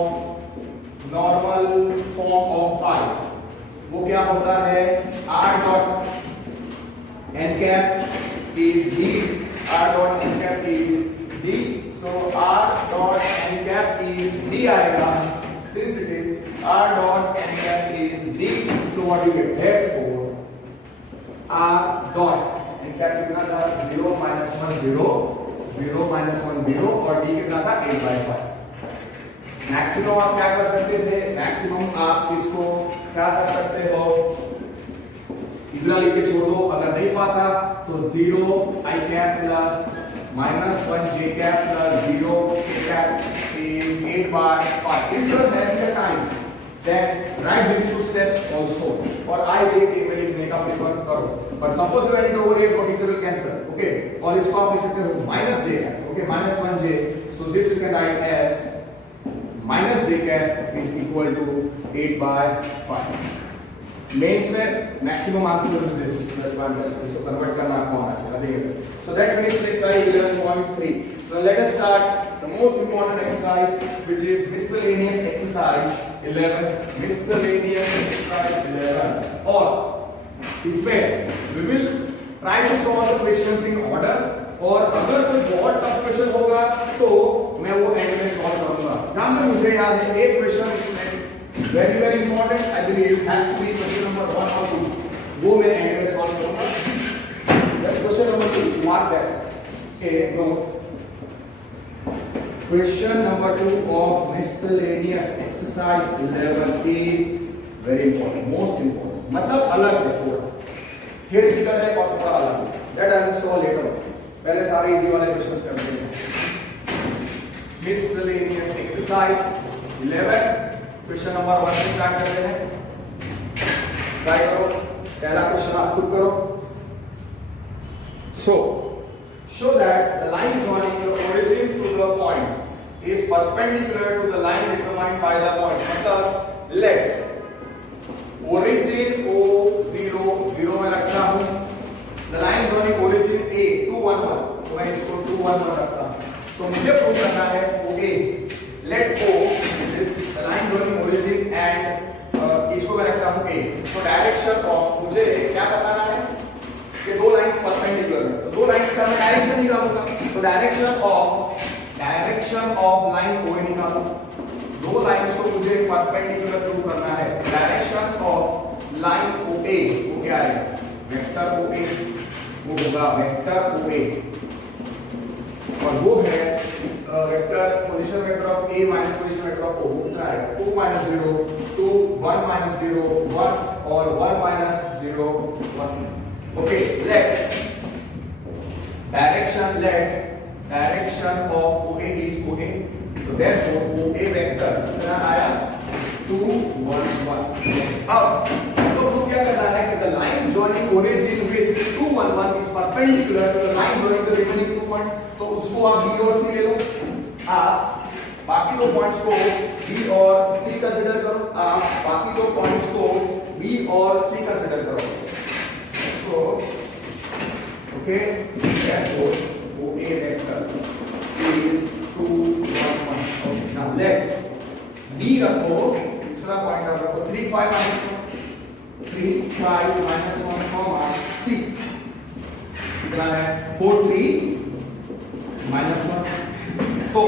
normal form of pi, वो क्या होता है? r dot n cap is d, r dot n cap is d. So r dot n cap is d आएगा, since it is r dot n cap is d. So what do you get? Therefore r dot n cap कितना था? 0 -1 0, 0 -1 0, और d कितना था? 8/5. मैक्सिमम आप क्या कर सकते थे? मैक्सिमम आप इसको क्या कर सकते हो? इतना लेके छोड़ दो, अगर नहीं पाता तो 0 i cap plus -1 j cap plus 0 k cap is 8/5. If you are having the time, then write these two steps also, or I j k में लिखने का प्रेफर करो. But suppose you write it over here, teacher will cancel, okay? और इसको आप लिख सकते हो -j cap, okay? -1 j. So this you can write as -j cap is equal to 8/5. Mains में maximum answer will be this. That's why I'm telling you. So convert करना आपको आना चाहिए, nothing else. So that finished exercise 11.3. So let us start the most important exercise, which is miscellaneous exercise 11. Miscellaneous exercise 11. और इसमें we will try to solve the questions in order. और अगर कोई बहुत टफ क्वेश्चन होगा तो मैं वो एंड में सॉल्व करूंगा. जहां तक मुझे याद है एक क्वेश्चन इसमें very very important, I believe has to be question number 1 or 2, वो मैं एंड में सॉल्व करूंगा. That's question number 2, mark that. Okay, note question number 2 of miscellaneous exercise 11 is very important, most important. मतलब अलग है थोड़ा, theoretical है और थोड़ा अलग है. That I will solve later. पहले सारे इजी वाले क्वेश्चंस करते हैं. Miscellaneous exercise 11, क्वेश्चन नंबर 1 से स्टार्ट करते हैं. ट्राई करो, पहला क्वेश्चन आप खुद करो. So show that the line joining the origin to the point is perpendicular to the line determined by the point. मतलब let origin O 0 0 में रखता हूँ, the line joining origin A 2 1 1, तो मैं इसको 2 1 1 रखता हूँ. तो मुझे प्रूव करना है OA, let O is the line joining origin and इसको मैं रखता हूँ A. तो डायरेक्शन ऑफ मुझे क्या बताना है कि दो लाइंस परपेंडिकुलर है, तो दो लाइंस का मैं डायरेक्शन निकालूंगा. तो डायरेक्शन ऑफ लाइन OA निकालो. दो लाइंस को को मुझे परपेंडिकुलर प्रूव करना है। डायरेक्शन ऑफ लाइन OA वो क्या है, वेक्टर OA, वो होगा वेक्टर OA और वो है vector position vector of A minus position vector of O, कितना है 2 माइनस 0 2 1 माइनस 0 1 और 1 minus 0 1। Okay, let direction of OA is OA, so therefore OA vector कितना आया 2 1 1। अब तो क्या करना है कि the line joining origin with 2 1 1 is perpendicular to the line joining the remaining 2 points, तो उसको आप B और C ले लो। आप बाकी दो पॉइंट्स को B और C कंसीडर करो, आप बाकी दो पॉइंट्स को B और C कंसीडर करो। So okay, therefore OA vector is 2 1 1। okay, now let B रखो, दूसरा पॉइंट आप रखो 3 5 minus 1 comma C, कितना है 4 3 minus 1। तो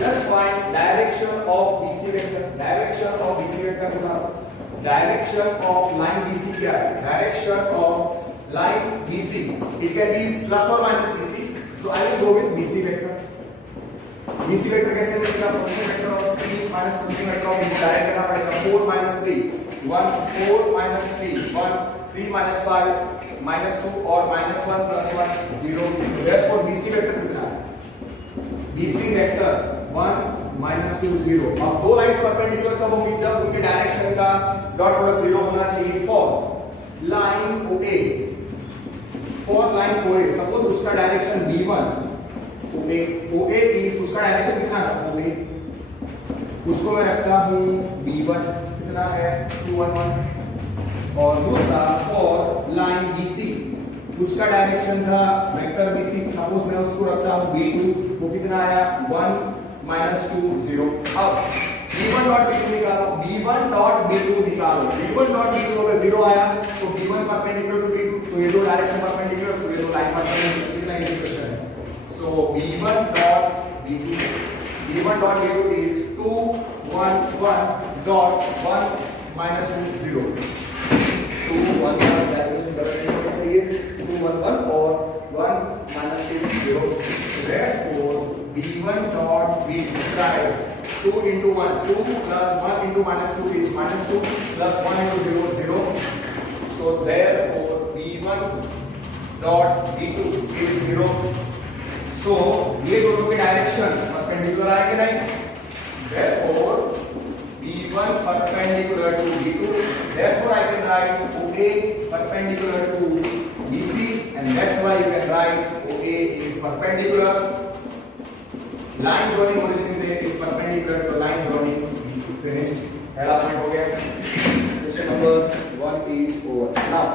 just find direction of BC vector, direction of BC vector बोला, direction of line BC क्या है, direction of line BC, it can be plus or minus BC, so I will go with BC vector। BC vector कैसे मिलेगा, position vector of C minus position vector of B direct करना पड़ेगा, 4 minus 3 1 4 minus 3 1 3 minus 5 minus 2 और minus 1 plus 1 0, therefore BC vector कितना है, BC वेक्टर 1 minus 2 0। अब दो लाइंस परपेंडिकुलर कब होंगी, जब उनके डायरेक्शन का डॉट प्रोडक्ट 0 होना चाहिए। For line OA, for line OA suppose उसका डायरेक्शन B1, OA इज उसका डायरेक्शन कितना है OA, उसको मैं रखता हूं B1 कितना है 2 1 1। और दूसरा फॉर लाइन BC, उसका डायरेक्शन था वेक्टर BC, सपोज मैं उसको रखता हूं B2, वो कितना आया 1 minus 2 0। अब B1 डॉट B2 निकालो, B1 डॉट B2 निकालो, B1 डॉट B2 अगर 0 आया तो B1 परपेंडिकुलर टू B2, तो ये दो डायरेक्शन परपेंडिकुलर, तो ये दो लाइन परपेंडिकुलर, कितना इजी क्वेश्चन है। सो B1 dot B2 is 2 1 1 dot 1 minus 2 0, 2 1 1 direction correct होना चाहिए, 2 1 1 और 1 minus 2 0, therefore B1 dot B2 right 2 into 1 2 plus 1 into minus 2 is minus 2 plus 1 into 0 0, so therefore B1 dot B2 is 0। so ये दोनों के डायरेक्शन परपेंडिकुलर आएंगे नहीं, therefore B1 perpendicular to B2, therefore I can write OA perpendicular to BC, and that's why you can write OA is perpendicular, line joining origin is perpendicular to line joining BC। finished, पहला पॉइंट हो गया। Question number 1 is over। now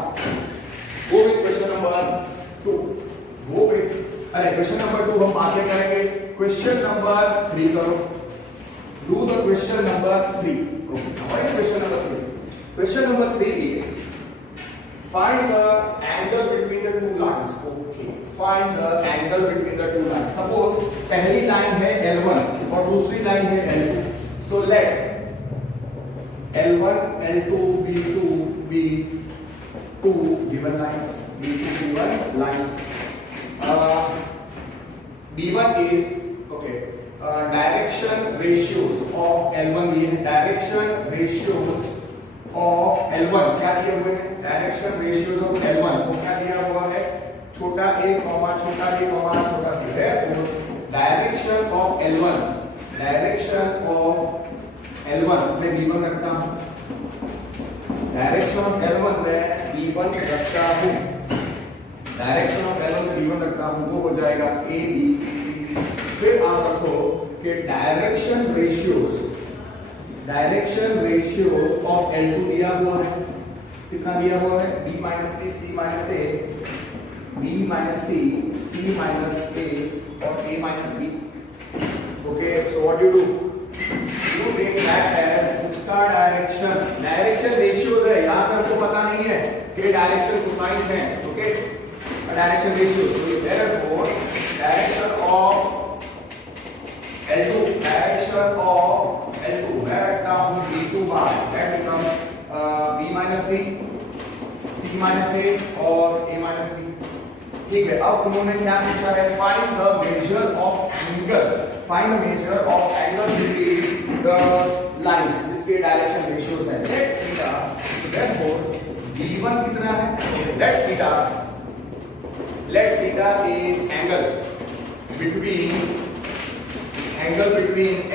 go with question number 2, go with अरे क्वेश्चन नंबर 2 हम आगे करेंगे, क्वेश्चन नंबर 3 करो, do the question number 3। okay, what is question number 3? question number 3 is find the angle between the two lines। okay, find the angle between the two lines। suppose पहली लाइन है L1 और दूसरी लाइन है L2, so let L1 L2 B2 be two given lines, B2 given lines। B1 is okay, direction ratios of L1, ये direction ratios of L1 क्या दिए हुए हैं, डायरेक्शन रेशियोज ऑफ L1 को क्या दिया हुआ है, छोटा a छोटा b छोटा c। therefore direction of L1 मैं B1 रखता हूं, डायरेक्शन ऑफ L1 में B1 रखता हूं, डायरेक्शन ऑफ L1 में B1 रखता हूं, वो हो जाएगा a b c। फिर आप रखो कि डायरेक्शन रेशियोज ऑफ L2 दिया हुआ है, कितना दिया हुआ है b minus c c minus a, b minus c c minus a और a minus b। okay, so what you do, you take that as इसका डायरेक्शन रेशियोज है, यहाँ पे हमको पता नहीं है कि डायरेक्शन कोसाइंस हैं। Okay, direction ratios, so therefore direction of L2 where c minus A और a माइनस बी। ठीक है, अब उन्होंने क्या पूछा है, find the measure of angle, find the measure of angle between the lines जिसके डायरेक्शन रेशियोज है। लेट थीटा, देयरफॉर v1 कितना है, let theta is angle between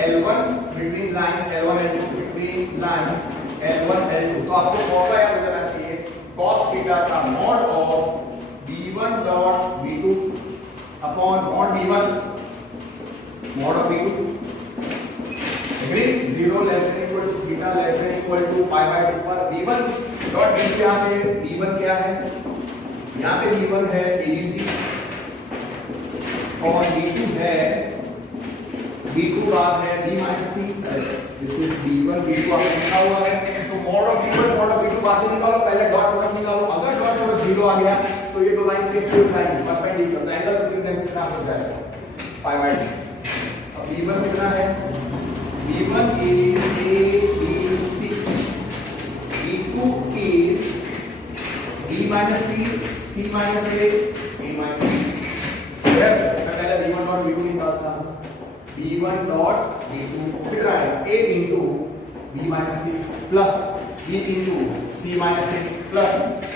L1 between lines L1 L2 between lines L1 L2। तो आपको फॉर्मूला याद हो जाना चाहिए, cos थीटा का mod of v1 dot v2 upon mod of v2 agree 0 less than equal to theta less than equal to pi by 2 पर v1 डॉट v क्या है, v1 क्या है, यहां पे v1 है abc और v2 है b2 बार है b minus c, this is b1 b2 आपने लिखा हुआ है। तो mod of b1 mod of b2 बात निकालो, पहले डॉट प्रोडक्ट निकालो, अगर डॉट प्रोडक्ट 0 आ गया तो ये दो लाइंस कैसे हो जाएंगी, परपेंडिकुलर, तो एंगल बिटवीन देम कितना हो जाएगा, पाई बाय 2। अब b1 कितना है, b1 is abc, b2 is b minus c minus a minus b। मैं पहले b1 और b2 निकालता हूं, b1 डॉट b2 कितना है, a into b minus c plus b into c minus a plus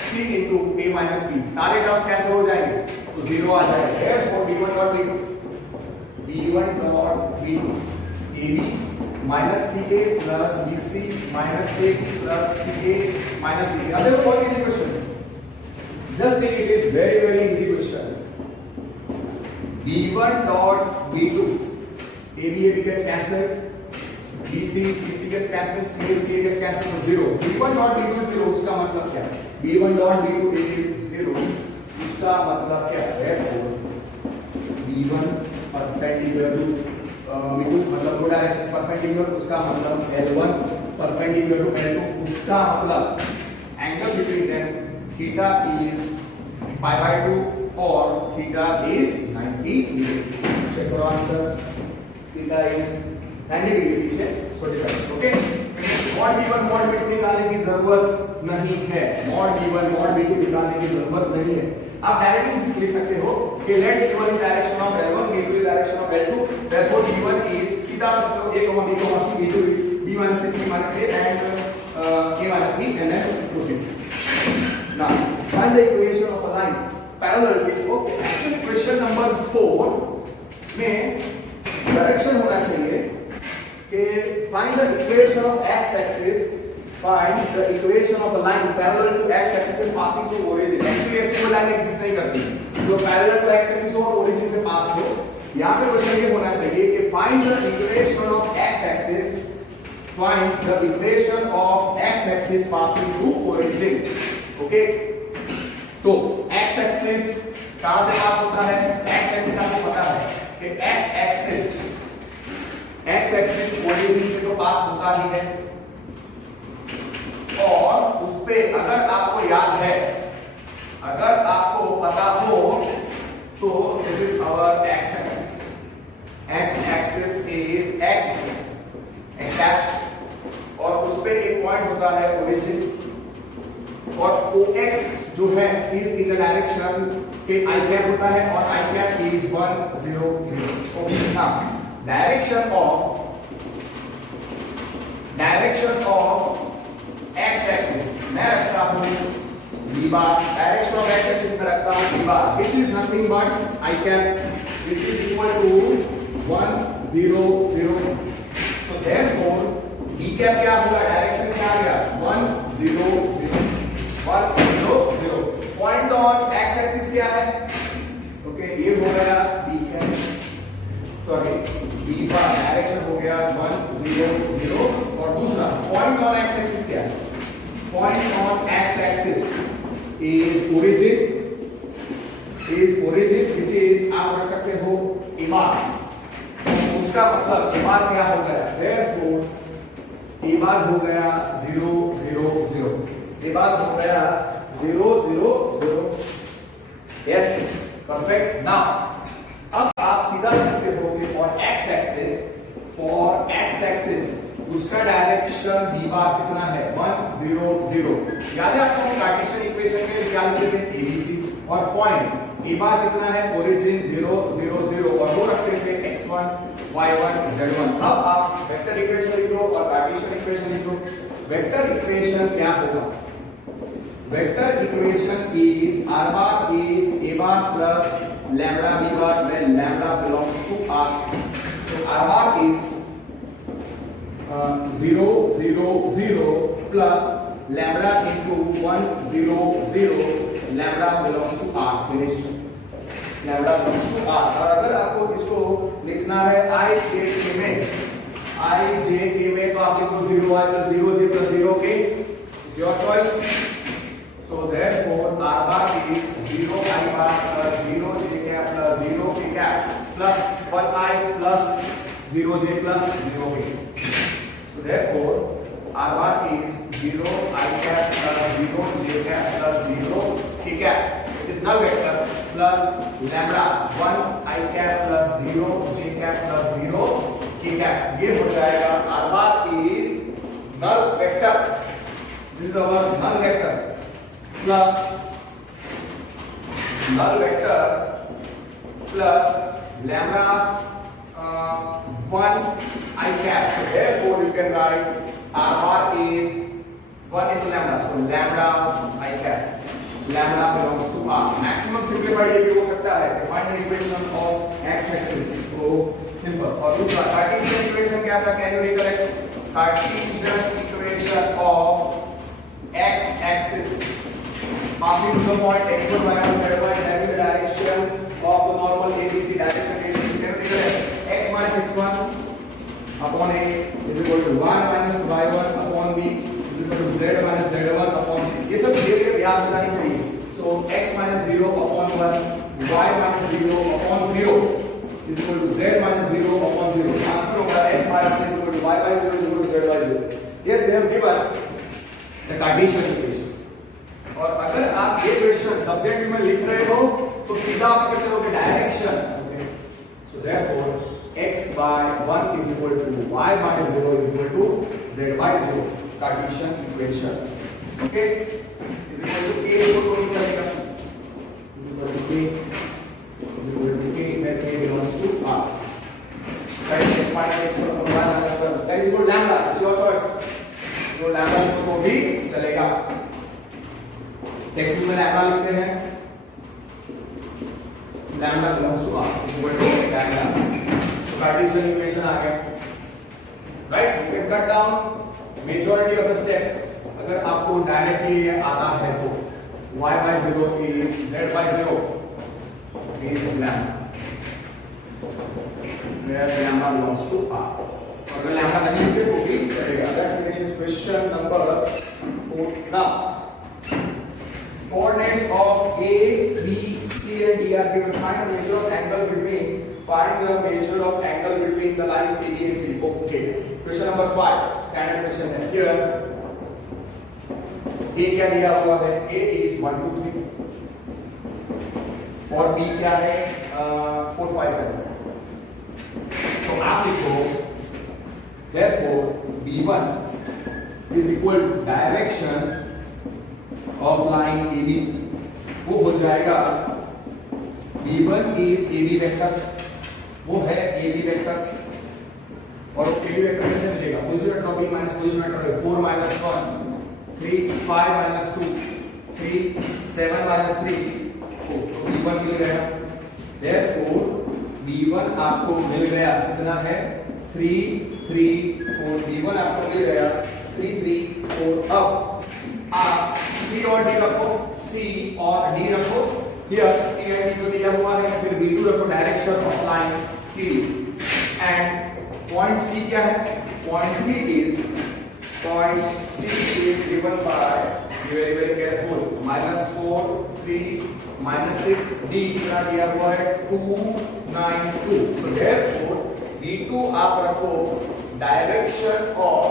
c into a minus b, सारे टर्म्स कैंसिल हो जाएंगे तो 0 आ जाएगा। therefore b1 dot b2 ab minus ca plus bc minus a plus ca minus bc। अब देखो बहुत easy question, just see it is very easy question। b1 dot b2 AB gets cancelled, BC gets cancelled, CA gets cancelled, so 0। B1 dot B2 is 0, उसका मतलब क्या है, B1 dot B2 is 0, उसका मतलब क्या है, therefore B1 perpendicular to B2 मतलब दो डायरेक्शंस परपेंडिकुलर, उसका मतलब L1 perpendicular to L2, उसका मतलब angle between them theta is pi by 2 और थीटा इज 90 डिग्री। चेक करो आंसर, थीटा इज 90 डिग्री पीछे 45। Okay, mod v1 mod v2 निकालने की जरूरत नहीं है, मॉड v1 मॉड v2 निकालने की जरूरत नहीं है। आप डायरेक्टली लिख सकते हो कि let v1 is direction of L1 v2 is direction of L2, therefore v1 is सीधा सकते हो a, b, c, v2 b minus c, c minus a and a minus b and then proceed। Now find the equation of a line parallel with, okay, actually question number 4 में डायरेक्शन होना चाहिए कि find the equation of x axis, find the equation of a line parallel to x axis and passing through origin. Actually ऐसी कोई लाइन एग्जिस्ट नहीं करती जो पैरेलल टू x एक्सिस हो और ओरिजिन से पास हो। यहां पे क्वेश्चन ये होना चाहिए कि find the equation of x axis, find the equation of x axis passing through origin. Okay, तो x एक्सिस कहां से पास होता है, x एक्सिस आपको पता है कि x एक्सिस ओरिजिन से तो पास होता ही है, और उस पे अगर आपको याद है, अगर आपको पता हो तो this is our x axis is x dash, और उस पे एक पॉइंट होता है ओरिजिन, और OX जो है इज इन द डायरेक्शन के i कैप होता है, और i cap is 1 0 0। Okay, now direction of x axis मैं रखता हूं b bar, direction of x axis में रखता हूं b bar, which is nothing but i cap which is equal to 1 0 0। so therefore b cap क्या होगा, डायरेक्शन क्या आ गया 1 0 0 1 0 0। पॉइंट ऑन x एक्सिस क्या है, ओके, ये हो गया b cap, सॉरी b का डायरेक्शन हो गया 1 0 0, और दूसरा पॉइंट ऑन x एक्सिस क्या है, point on x axis is origin which is आप रख सकते हो इमार, उसका मतलब इमार क्या हो गया, देयरफॉर इमार हो गया 0 0 0, इमार हो गया 0 0 0। Yes, perfect. नाउ अब आप सीधा लिख सकते हो कि फॉर x एक्सिस उसका डायरेक्शन b बार कितना है 1 0 0। याद है आपको कार्टेशियन इक्वेशन में क्या लिखते थे abc और पॉइंट a बार कितना है ओरिजिन 0 0 0 और वो रखते थे x1 y1 z1। अब आप वेक्टर इक्वेशन लिख दो और कार्टेशियन इक्वेशन लिख दो। वेक्टर इक्वेशन क्या होगा? Vector equation is r bar is a bar plus lambda b bar when lambda belongs to r. So r bar is 0 0 0 plus lambda into 1 0 0 lambda belongs to r finished lambda belongs to r। और अगर आपको इसको लिखना है i j k में तो आप लिख दो 0 i plus 0 j plus 0 k, it's your choice। So therefore r bar is 0 i bar plus 0 j cap plus 0 k cap plus 1 i plus 0 j plus 0 k। So therefore r bar is 0 I cap plus 0 j cap plus 0 k cap, it is null vector, plus lambda 1 I cap plus 0 j cap plus 0 k cap। ये हो जाएगा r bar is null vector, this is our null vector, plus null vector plus lambda 1 I cap। So therefore you can write r bar is 1 into lambda, so lambda I cap, lambda belongs to r। maximum simplified ये भी हो सकता है, find the equation of x axis, तो simple। और दूसरा कार्टेशियन इक्वेशन क्या था, can you recollect? Cartesian equation of x axis passing to the point x1 y1 z1 having the direction of the normal abc direction can you recollect? x minus x1 upon a is equal to y minus y1 upon b is equal to z minus z1 upon 6। ये सब धीरे-धीरे याद करनी चाहिए। So x minus 0 upon 1 y minus 0 upon 0 is equal to z minus 0 upon 0। Answer होगा x by 1 is equal to y by 0 is equal to z by 0। Yes, they have given the Cartesian equation। और अगर आप ये क्वेश्चन सब्जेक्ट में लिख रहे हो तो सीधा आप इसे करोगे direction. Okay, so therefore x by 1 is equal to y by 0 is equal to z by 0, Cartesian equation। Okay, is equal to k is equal to चलेगा, is equal to k is equal to k where k belongs to r, right? x minus x plus y minus 1 that is equal to lambda, it's your choice। तो लैम्बडा को भी चलेगा, टेक्स्ट बुक में लैम्बडा लिखते हैं, lambda belongs to r is equal to lambda. तो कार्टेशियन इक्वेशन आ गया, right? You can cut down majority of the steps अगर आपको डायरेक्टली ये आता है तो y by 0 is z by 0 is lambda, where lambda belongs to r। अगर लैम्बडा नहीं लिखे तो भी चलेगा। That finishes question number 4। Now coordinates of A, B, C and D are given। Find the measure of angle between the lines AB and CD। Okay, question number 5 standard question है। Here A क्या दिया हुआ है? A is 1 2 3 और B क्या है 4 5 7। तो आप लिखो therefore B1 is equal to direction of line AB, वो हो जाएगा B1 is AB वेक्टर, वो है AB वेक्टर और AB वेक्टर से मिलेगा position vector of B minus position vector of 4 minus 1 3 5 minus 2 3 7 minus 3 4। तो B1 मिल गया, therefore B1 आपको मिल गया कितना है 3 3 4। B1 आपको मिल गया 3 3 4। अब आप C और D रखो, C और D रखो, here C and D को दिया हुआ है, फिर B2 रखो direction of line CD and point C क्या है? Point C is given by, be very careful, -4 3 -6 D कितना दिया हुआ है 2 9 2। so therefore B2 आप रखो डायरेक्शन ऑफ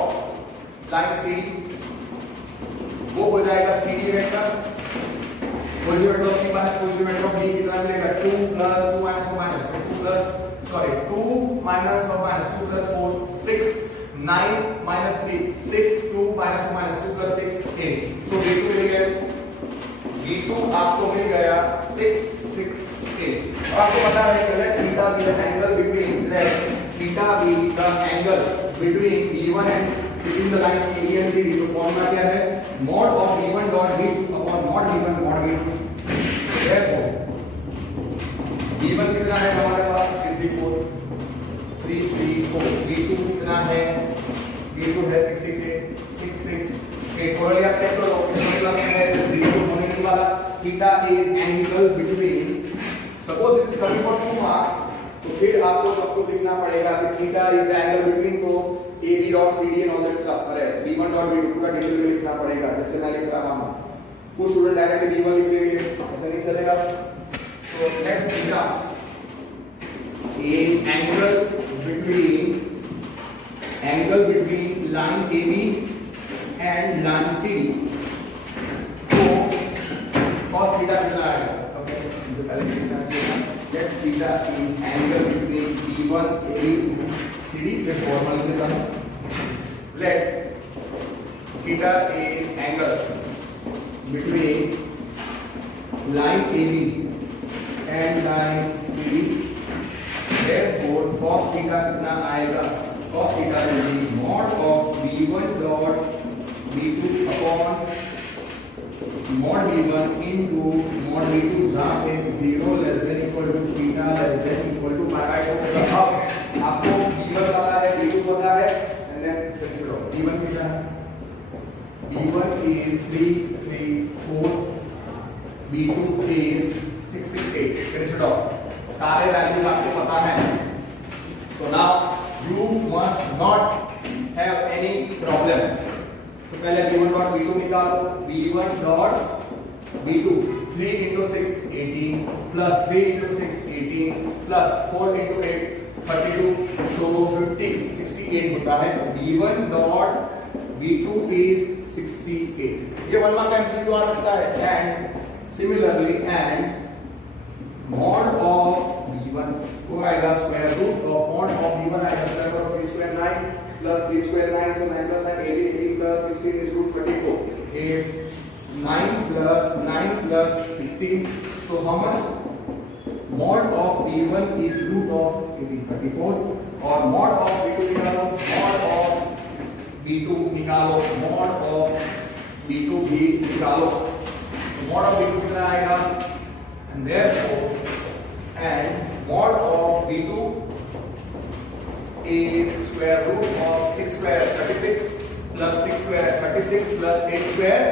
लाइन CD, वो हो जाएगा CD vector, position vector of C minus position vector of D कितना मिलेगा 2 plus 2 minus 2 minus 2 plus 2 minus और minus 2 plus 4 6 9 minus 3 6 2 minus 2 minus 2 plus 6 8 so v2 मिल गया v2 आपको मिल गया 6 6 8 और आपको पता है let theta be the angle between let theta be the angle between v1 and between the lines AB and CD तो फॉर्मूला क्या है mod of v1 dot v2 upon mod v1 mod v2 therefore v1 कितना है हमारे पास 334 v2 कितना है v2 है 60 से 66 थोड़ा आप चेक करो कितना प्लस है 0 होने नहीं वाला theta is angle between suppose this is coming for 2 marks तो फिर आपको सबको लिखना पड़ेगा कि theta is the angle between तो AB dot CD and all that stuff अरे V1 डॉट V2 पूरा डिटेल में लिखना पड़ेगा जैसे मैं लिख रहा हूं कुछ स्टूडेंट डायरेक्टली V1 लिख देंगे ऐसा नहीं चलेगा so let theta is angle between line AB and line CD तो cos theta कितना आएगा ओके तो पहले लिखना चाहिए let theta is angle between B1 AB CD फिर फॉर्मूला लिख देता हूं let theta is angle between line AB and line CD therefore cos theta कितना आएगा cos theta will be mod of v1 dot v2 upon mod v1 into mod v2 जहाँ पे 0 less than equal to theta less than equal to pi by 2 होगा अब आपको v1 पता है v2 पता है and then चलो v1 कितना है v1 is 334 v2 is 668 finish it off सारे वैल्यूज आपको पता है so now you must not have any problem तो पहले v1 dot v2 निकालो v1 dot v2 3 into 6 18 plus 3 into 6 18 plus 4 into 8 32 so 50 68 होता है v1 dot v2 is 68 ये 1 मार्क का एमसीक्यू आ सकता है and similarly and mod of v1 वो आएगा square root of mod of v1 आएगा square root of 3 square 9 plus 3 square 9 so 9 plus 9 18 18 plus 16 is root 34 is 9 plus 16 so how much mod of v1 is root of 1834 और mod of v2 निकालो mod of v2 निकालो mod of v2 भी निकालो mod of v2 कितना आएगा and therefore and mod of v2 is square root of 6 square 36 plus 6 square 36 plus 8 square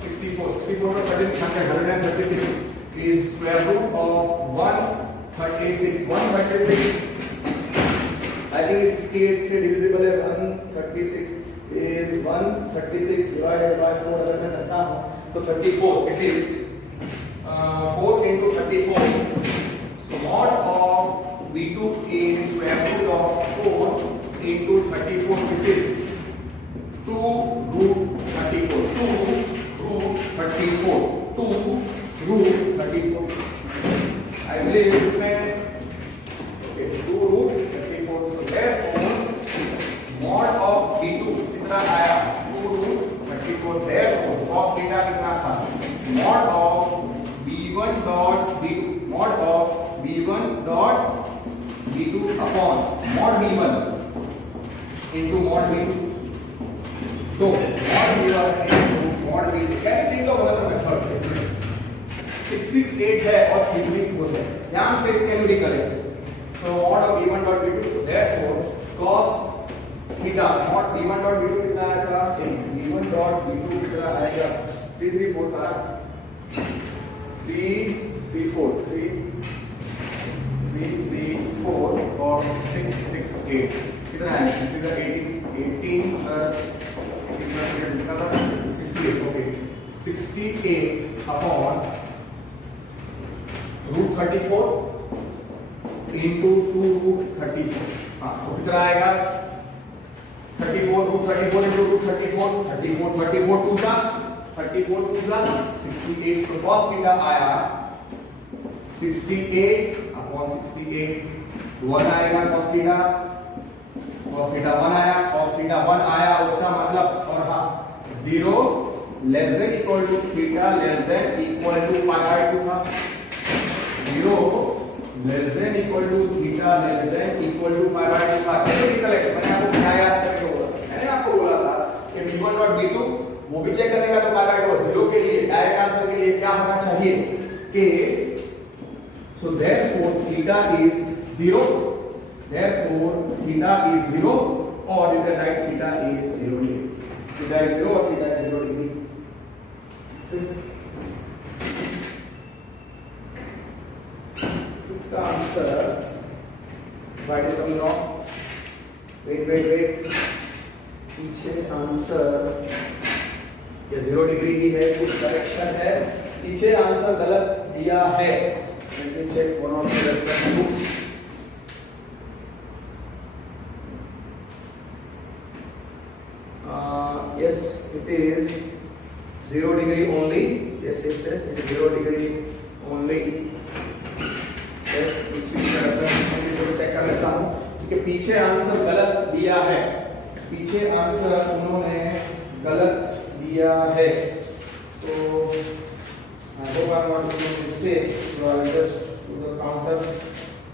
64 64 plus 136 is square root of 136 I think 68 से divisible है 136 is 136 divided by 4 अगर मैं करता हूँ तो 34 it is 4 into 34 so mod of v2 is square root of 4 into 34 which is 2 root 34 2 root 34 2 root 34 I believe इसमें okay 2 root 34 so therefore mod of v2 कितना आया 2 root 34 therefore cos theta कितना था mod of v1 dot v2 mod of v1 dot v2 upon mod v1 into mod v2 so mod v1 into mod v2 can you think of another method 668 है और 334 है ध्यान से can you recollect so mod of v1 dot v2 so therefore cos theta mod v1 dot v2 कितना आया था v1 dot v2 कितना आएगा 334 था 334 और 668 कितना है figure 18 plus 68 okay 68 upon root 34 into 2 root 34 हाँ तो कितना आएगा 34 root 34 into root 34 34 2 जा 34 2 जा 68 so cos theta आया 68 upon 68 1 आएगा cos theta cos थीटा 1 आया, cos थीटा 1 आया, उसका मतलब और हाँ 0 less than equal to theta less than equal to pi by 2 था, 0 less than equal to theta less than equal to pi by 2 था। कैसे निकलेगा? मैंने आपको क्या याद करके बोला था, मैंने आपको बोला था कि v1 डॉट v2 वो भी चेक करने का, तो पाई बाय 2 0 के लिए डायरेक्ट आंसर के लिए क्या होना चाहिए कि so therefore theta is 0, therefore theta is 0, or you can write theta is 0 degree, theta is 0 or theta is 0 degree. The answer, why is coming wrong? Wait, पीछे आंसर ये 0 डिग्री ही है, कुछ करेक्शन है, पीछे आंसर गलत दिया है। Let me check one of the reference books. Yes, it is 0 degree only. Yes, it is 0 degree only. Yes, इसी reference को चेक कर लेता हूँ कि पीछे आंसर गलत दिया है, पीछे आंसर उन्होंने गलत दिया है, तो I hope I am not making a mistake, so I will just do the counter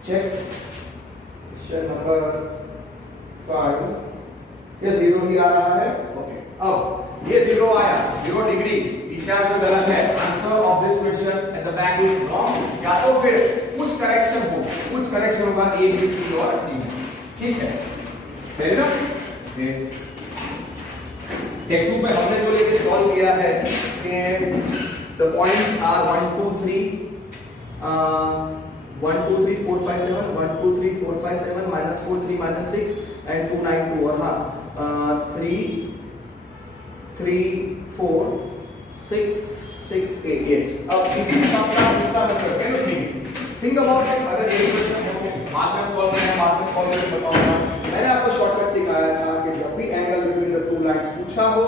check. Question number 5, ये 0 ही आ रहा है, ओके। अब ये 0 आया, 0 डिग्री, पीछे आंसर गलत है, answer of this question at the back is wrong, या तो फिर कुछ करेक्शन होगा ए बी सी और डी, ठीक है, सही ना? टेक्स्ट बुक में हमने जो लेके सॉल्व किया है कि the points are 1 2 3 1 2 3 4 5 7 1 2 3 4 5 7 minus 4 3 minus 6 and 2 9 2 और हाँ 3 3 4 6 6 8 yes। अब इसी सब का दूसरा मतलब can you think about it, अगर ये क्वेश्चन हो बाद में सॉल्व करना, बाद में सॉल्व करके बताऊंगा। मैंने आपको शॉर्टकट सिखाया था कि जब भी angle between the two lines पूछा हो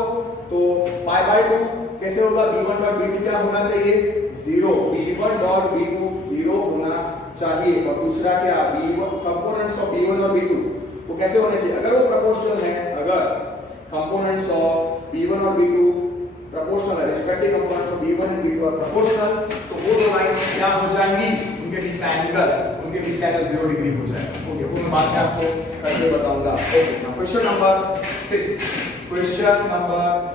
तो पाई बाय 2 कैसे होगा, v1 डॉट v2 क्या होना चाहिए 0, v1 डॉट v2 0 होना चाहिए, और दूसरा क्या v1 कंपोनेंट्स ऑफ v1 और v2 वो कैसे होने चाहिए, अगर वो प्रोपोर्शनल है, अगर कंपोनेंट्स ऑफ v1 और v2 प्रोपोर्शनल है, respective components of v1 and v2 are proportional, तो वो दो लाइंस क्या हो जाएंगी, उनके बीच का एंगल 0 डिग्री हो जाएगा, ओके, वो मैं बाद में आपको करके बताऊंगा। ओके, क्वेश्चन नंबर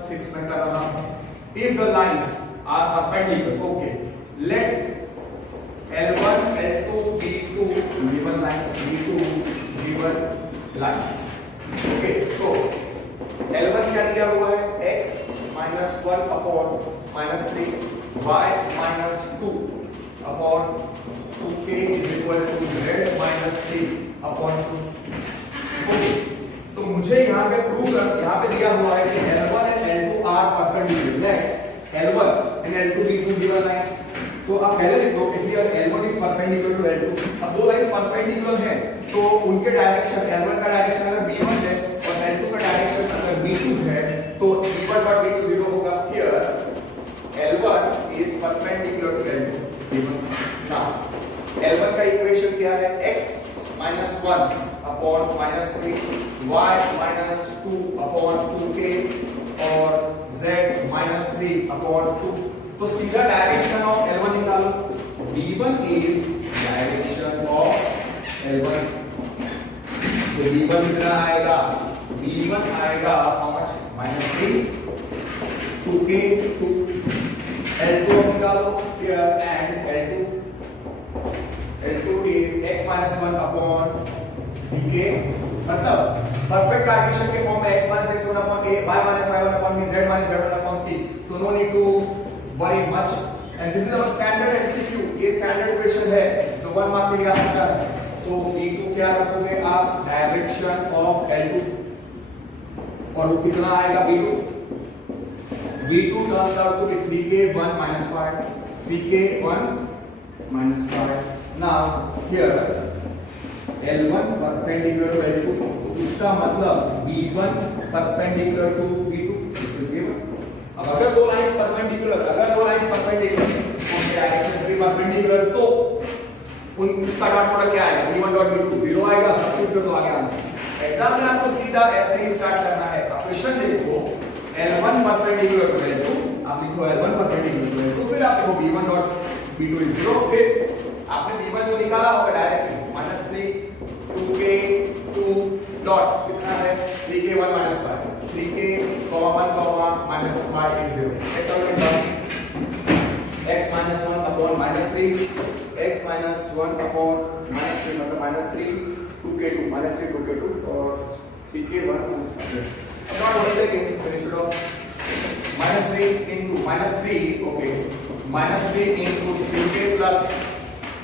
6 में कर रहा हूं, if the lines are perpendicular, okay, let L1 L2 B2 given lines, B2 given lines, okay, so L1 क्या दिया हुआ है, x minus 1 upon minus 3, y minus 2 upon 2k is equal to z minus 3 upon 2, okay, तो मुझे यहाँ पे प्रूव कर, यहाँ पे दिया हुआ है कि L1 and L2 are perpendicular, L1 and L2 B2 given lines, तो आप पहले लिखो कि here L1 is perpendicular to L2, अब दो लाइंस परपेंडिकुलर हैं तो उनके डायरेक्शन, L1 का डायरेक्शन अगर B1 है और L2 का डायरेक्शन अगर B2 है तो B1 डॉट B2 0 होगा, here L1 is perpendicular to L2 B1, now L1 का इक्वेशन क्या है, x minus 1 upon minus 3, y minus 2 upon 2k और z minus 3 upon 2, तो सीधा डायरेक्शन ऑफ L1 निकालो, B1 is direction of L1, तो B1 कितना आएगा, B1 आएगा how much, minus 3 2k 2, L2 निकालो here and L2 is x minus 1 upon dk, मतलब परफेक्ट कार्टेशियन के फॉर्म में x minus x1 upon a, y minus y1 upon b, z minus z1 upon c, so no need to worry much, and this is our standard MCQ, ये स्टैंडर्ड क्वेश्चन है जो 1 मार्क के लिए आ सकता है, तो b2 क्या रखोगे आप, डायरेक्शन ऑफ L2, और वो कितना आएगा b2 turns out to be 3k1 minus 5, 3k1 minus 5, now here L1 perpendicular to L2, तो इसका मतलब B1 perpendicular to B2, this is given। अब अगर दो लाइंस परपेंडिकुलर, उनके डायरेक्शन भी परपेंडिकुलर, तो उसका डॉट प्रोडक्ट क्या आएगा, B1 डॉट B2 0 आएगा, सब्स्टिट्यूट तो आ गया आंसर, एग्जाम में आपको सीधा ऐसे ही स्टार्ट करना है। अब क्वेश्चन देखो, L1 परपेंडिकुलर टू L2, आप लिखो L1 परपेंडिकुलर टू L2, फिर आप लिखो B1 डॉट B2 इज 0, फिर आपने B1 जो निकाला होगा डायरेक्टली -3 2k 2 डॉट कितना है 3k1 -5 3k1 -5 is 0। x minus 1 upon -3 x minus 1 upon -3 मतलब -3 2k2 -3 2k2 और 3k1 -5। Not what is the instead of -3 into -3 okay -3 into 3k plus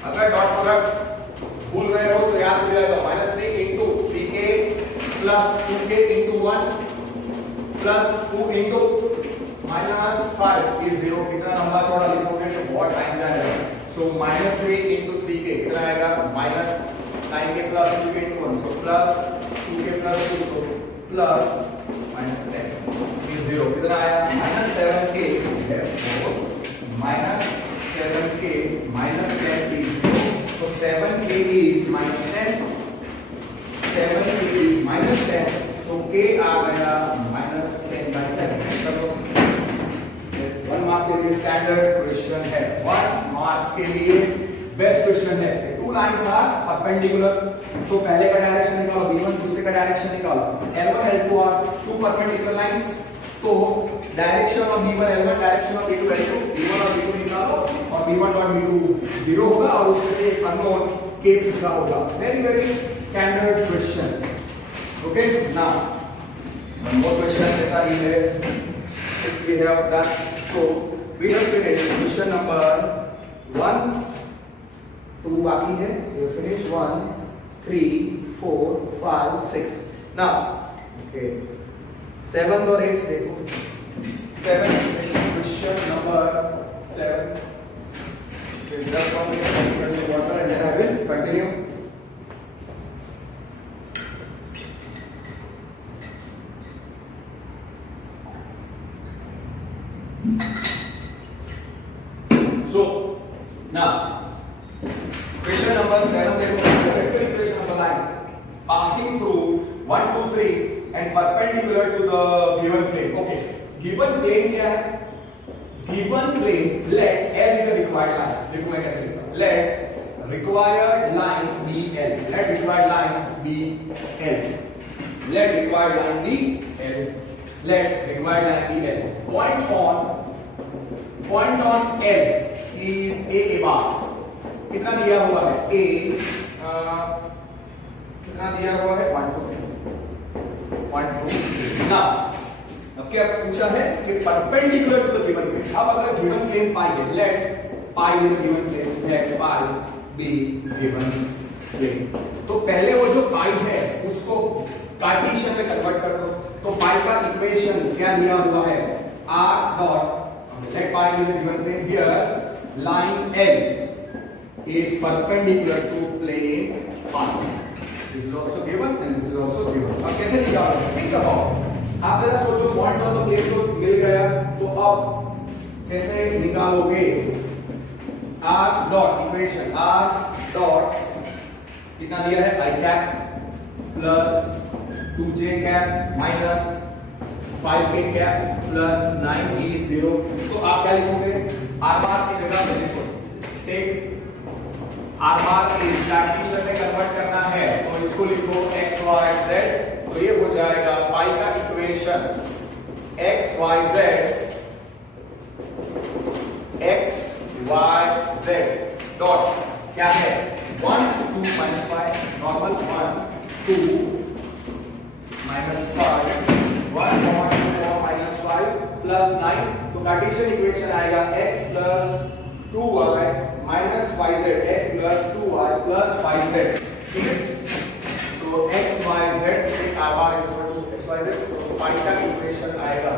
अगर डॉट प्रोडक्ट भूल रहे हो तो याद दिलाएगा -3 into 3k plus 2k into 1 plus 2 into -5 is 0। कितना लंबा चौड़ा लिखोगे तो बहुत टाइम जाएगा। सो -3 into 3k कितना आएगा -9k plus 2k into 1 so plus 2k plus 2 so plus -10 is 0। कितना आया -7k है -7k -10 is 0। so 7k is -10 7k is -10 so k आ गया -10/7। वन मार्क के लिए स्टैंडर्ड क्वेश्चन है, वन मार्क के लिए बेस्ट क्वेश्चन है। टू लाइंस आर परपेंडिकुलर, तो पहले का डायरेक्शन निकालो b1, दूसरे का डायरेक्शन निकालो। L1 L2 are two perpendicular lines, तो direction of b1 L1 direction of b2 L2, b1 और b2 निकालो और b1 डॉट b2 0 होगा और उसमें से एक अननोन k पूछा होगा। Very very standard question. Okay, now one more question ऐसा ही है। 6 we have done, so we have finished question number 1 2 बाकी है, we have finished 1 3 4 5 6। now okay 7 और 8 देखो, 7 question number 7 is just one minute water and then I will continue। So now question number 7 देखो, vector equation of a line passing through 1 2 3 and perpendicular to the given plane। okay, given plane क्या है? given plane let L be the required line। देखो मैं कैसे लिखता हूं, let required line be L, let required line be L, let required line be L, let required line be L। point on L is a bar। कितना दिया हुआ है a कितना दिया हुआ है 1 2 3 1 2 3। ना अब क्या पूछा है कि perpendicular to the given plane. अब अगर गिवन प्लेन पाई है, let pi be the given plane, let pi be given plane, तो पहले वो जो पाई है उसको कार्टेशियन में कन्वर्ट कर दो। तो पाई का इक्वेशन क्या दिया हुआ है, r dot let pi be the given plane, here line L is perpendicular to plane pi, this is also given and this is also given। अब कैसे निकालोगे, think about, आप जरा सोचो पॉइंट ऑन द प्लेन तो मिल गया, तो अब कैसे निकालोगे, r dot equation r dot कितना दिया है i cap plus 2j cap minus 5k cap plus 9 is 0। तो आप क्या लिखोगे, r बार की जगह पे लिखो, टेक r बार इस कार्टेशियन में कन्वर्ट करना है तो इसको लिखो x y z, तो ये हो जाएगा पाई का equation x y z dot क्या है 1 2 5 नॉर्मल 1 2 -5 1 minus 5 plus 9, तो कार्टेशियन इक्वेशन आएगा x plus 2y minus 5z, x plus 2y plus 5z। ठीक है, so x y z एक r is equal to x y z, so पाई का इक्वेशन आएगा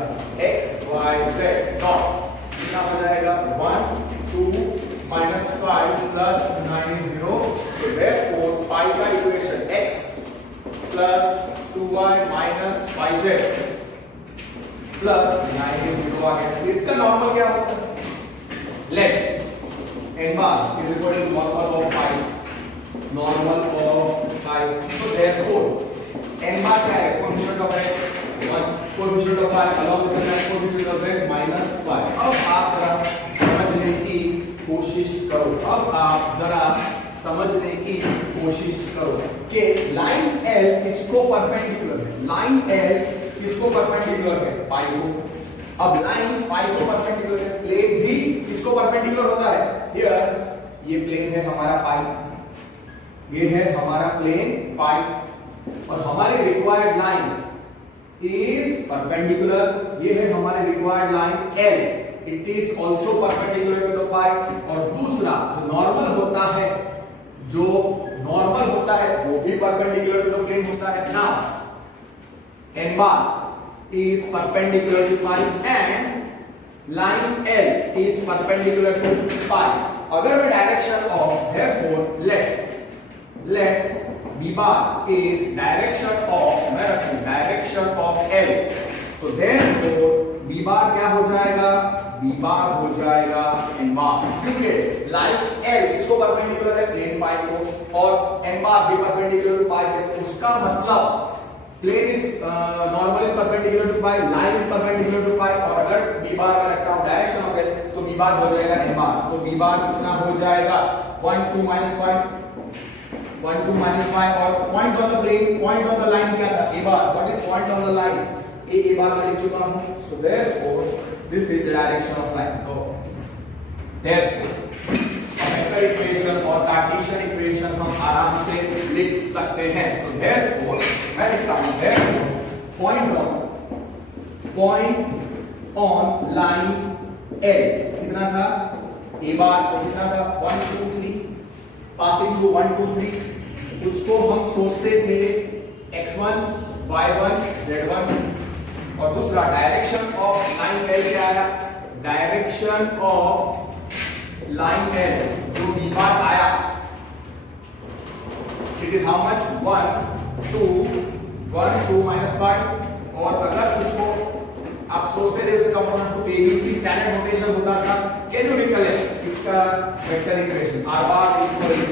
x y z डॉट कितना हो जाएगा 1 2 minus 5 plus 9 is 0। so therefore pi का equation x plus 2y minus 5z plus 9 is 0 आ गया। इसका नॉर्मल क्या होता है, let n bar is equal to normal of pi, normal of pi. so therefore n bar क्या है coefficient of x 1 coefficient of y along with the coefficient of z -5। अब आप जरा समझने की कोशिश करो, अब आप जरा समझने की कोशिश करो कि लाइन L किसको परपेंडिकुलर है, लाइन L किसको परपेंडिकुलर है, पाई को। अब लाइन पाई को परपेंडिकुलर है, प्लेन भी किसको परपेंडिकुलर होता है, हियर ये प्लेन है हमारा पाई, ये है हमारा प्लेन पाई, और हमारी रिक्वायर्ड लाइन इज परपेंडिकुलर, ये है हमारी required line L, it is also perpendicular to the pi. और दूसरा जो नॉर्मल होता है, जो नॉर्मल होता है वो भी परपेंडिकुलर टू द प्लेन होता है ना, n bar is perpendicular to pi and line L is perpendicular to pi. अगर मैं direction of therefore let b bar is direction of, मैं रखूं डायरेक्शन ऑफ L, तो therefore b bar क्या हो जाएगा, b bar हो जाएगा n बार, क्योंकि लाइन L इसको परपेंडिकुलर है प्लेन पाई को, और n बार भी परपेंडिकुलर टू पाई है, उसका मतलब plane is normal is perpendicular to pi, line is perpendicular to pi, और अगर b बार में रखता हूं डायरेक्शन ऑफ L तो b बार हो जाएगा n बार, तो b बार कितना हो जाएगा 1 2 -5 1 2 -5, और point on the plane, point on the line क्या था, a bar, what is point on the line, a bar मैं लिख चुका हूं, so therefore this is the direction of line. तो देयरफॉर वेक्टर इक्वेशन और कार्टेशियन इक्वेशन हम आराम से लिख सकते हैं। सो देयरफॉर मैं लिखता हूं therefore point on line L कितना था, a बार को कितना था 1 2 3, पासिंग थ्रू 1 2 3, उसको हम सोचते थे x1 y1 z1, और दूसरा डायरेक्शन ऑफ लाइन L क्या आया, डायरेक्शन ऑफ लाइन L जो b बार आया, इट इज हाउ मच 1 2 -5, और अगर इसको आप सोचते थे उसके कंपोनेंट्स तो ABC स्टैंडर्ड नोटेशन होता था, कैन यू रिकलेक्ट इसका vector equation r bar is equal to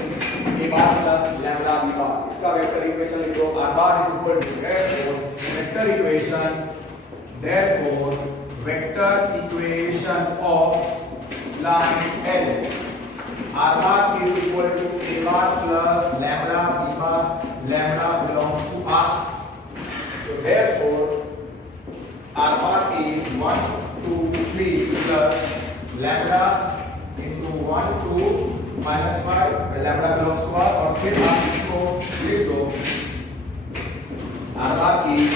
a bar plus lambda b bar, इसका वेक्टर इक्वेशन लिखो r bar is equal to vector equation, therefore vector equation of line L r bar is equal to a bar plus lambda b bar, lambda belongs to r, so therefore r bar is 1 2 3 plus lambda into 1 2 -5, lambda belongs to r, और फिर आप इसको लिख दो r bar is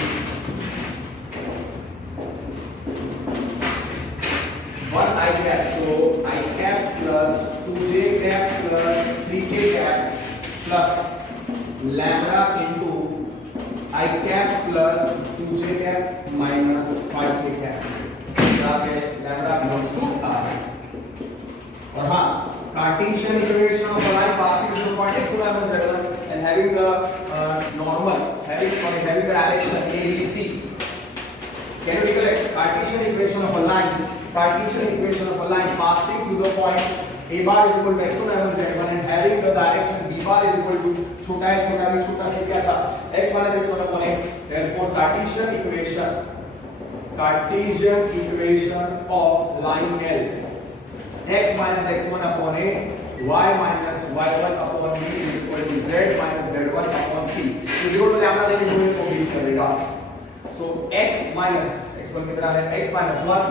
1 I cap, so I cap plus 2j cap plus 3k cap plus lambda into I cap plus 2j cap minus 5k cap, यहाँ पे lambda belongs to r। और हाँ, Cartesian equation of a line passing through the point x1 and having the having the direction ABC. Can you recollect Cartesian equation of a line? Cartesian equation of a line passing through the point a bar is equal to x1 minus z1 and having the direction b bar is equal to छोटा है, छोटा भी छोटा से क्या था x minus x1 upon a, therefore Cartesian equation of line L x minus x1 upon a, y minus y1 upon b is equal to z minus z1 upon c। तो जो लैम्डा देंगे वो इसको भी चलेगा, so x minus x1 कितना है, x minus 1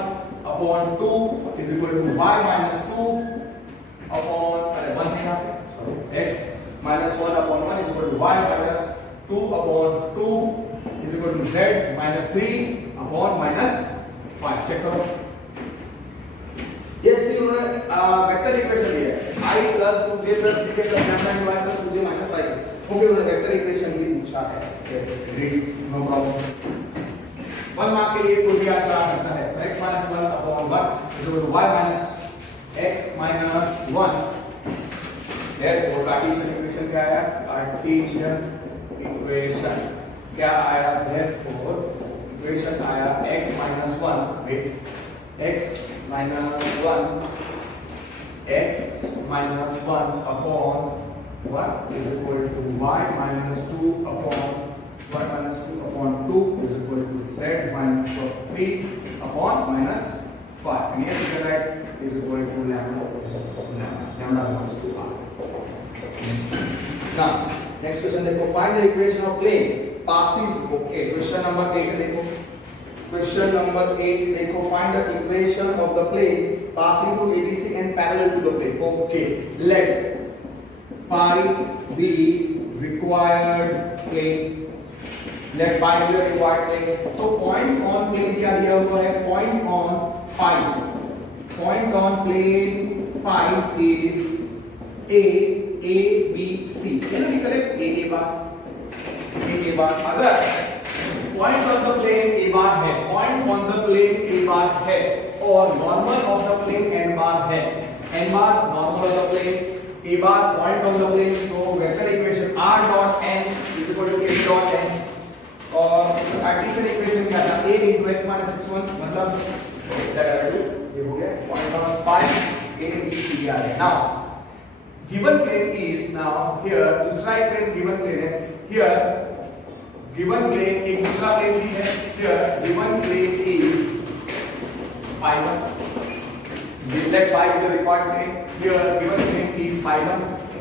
upon 2 is equal to y minus 2 upon 1 है यहाँ पे, sorry, x minus 1 upon 1 is equal to y minus 2 upon 2 is equal to z minus 3 upon minus 5। Check करो, ये सी उन्होंने वेक्टर इक्वेशन दिया है i plus 2j plus 3k plus lambda into y plus 2j minus 5, okay उन्होंने वेक्टर इक्वेशन भी पूछा है, कैसे ग्रेट, नो प्रॉब्लम। 1 मार्क के लिए कोई भी आंसर आ सकता है, so x minus 1 upon 1 is equal to y minus x minus 1, therefore Cartesian equation क्या आया, Cartesian equation क्या आया, therefore equation आया x minus 1, wait, x minus 1 upon 1 is equal to y minus 2 upon y minus 2 upon 2 is equal to z minus 3 upon minus 5. And here we write is equal to lambda belongs to r. Now next question देखो, find the equation of plane passing. Okay, question number 8 देखो, question number 8 देखो, find the equation of the plane passing through ABC and parallel to the plane. Okay, let pi be required plane. Let pi be the required plane. तो point on plane क्या दिया हुआ है? Point on pi. Point on plane pi is A B C. Can we correct A bar? A bar. अगर point on the plane A bar है, point on the plane A bar है, और normal of the plane N bar है, N bar normal of the plane, A bar point on the plane, तो vector equation R dot N is equal to A dot N. और कार्टेशियन इक्वेशन क्या था? A into x minus x1, मतलब ये हो गया point on pi A B C आ गया. Now given plane is now here, दूसरा एक plane given plane है here, given plane एक दूसरा plane भी है here, given plane is pi 1. Let pi be the required plane here, given plane is pi 1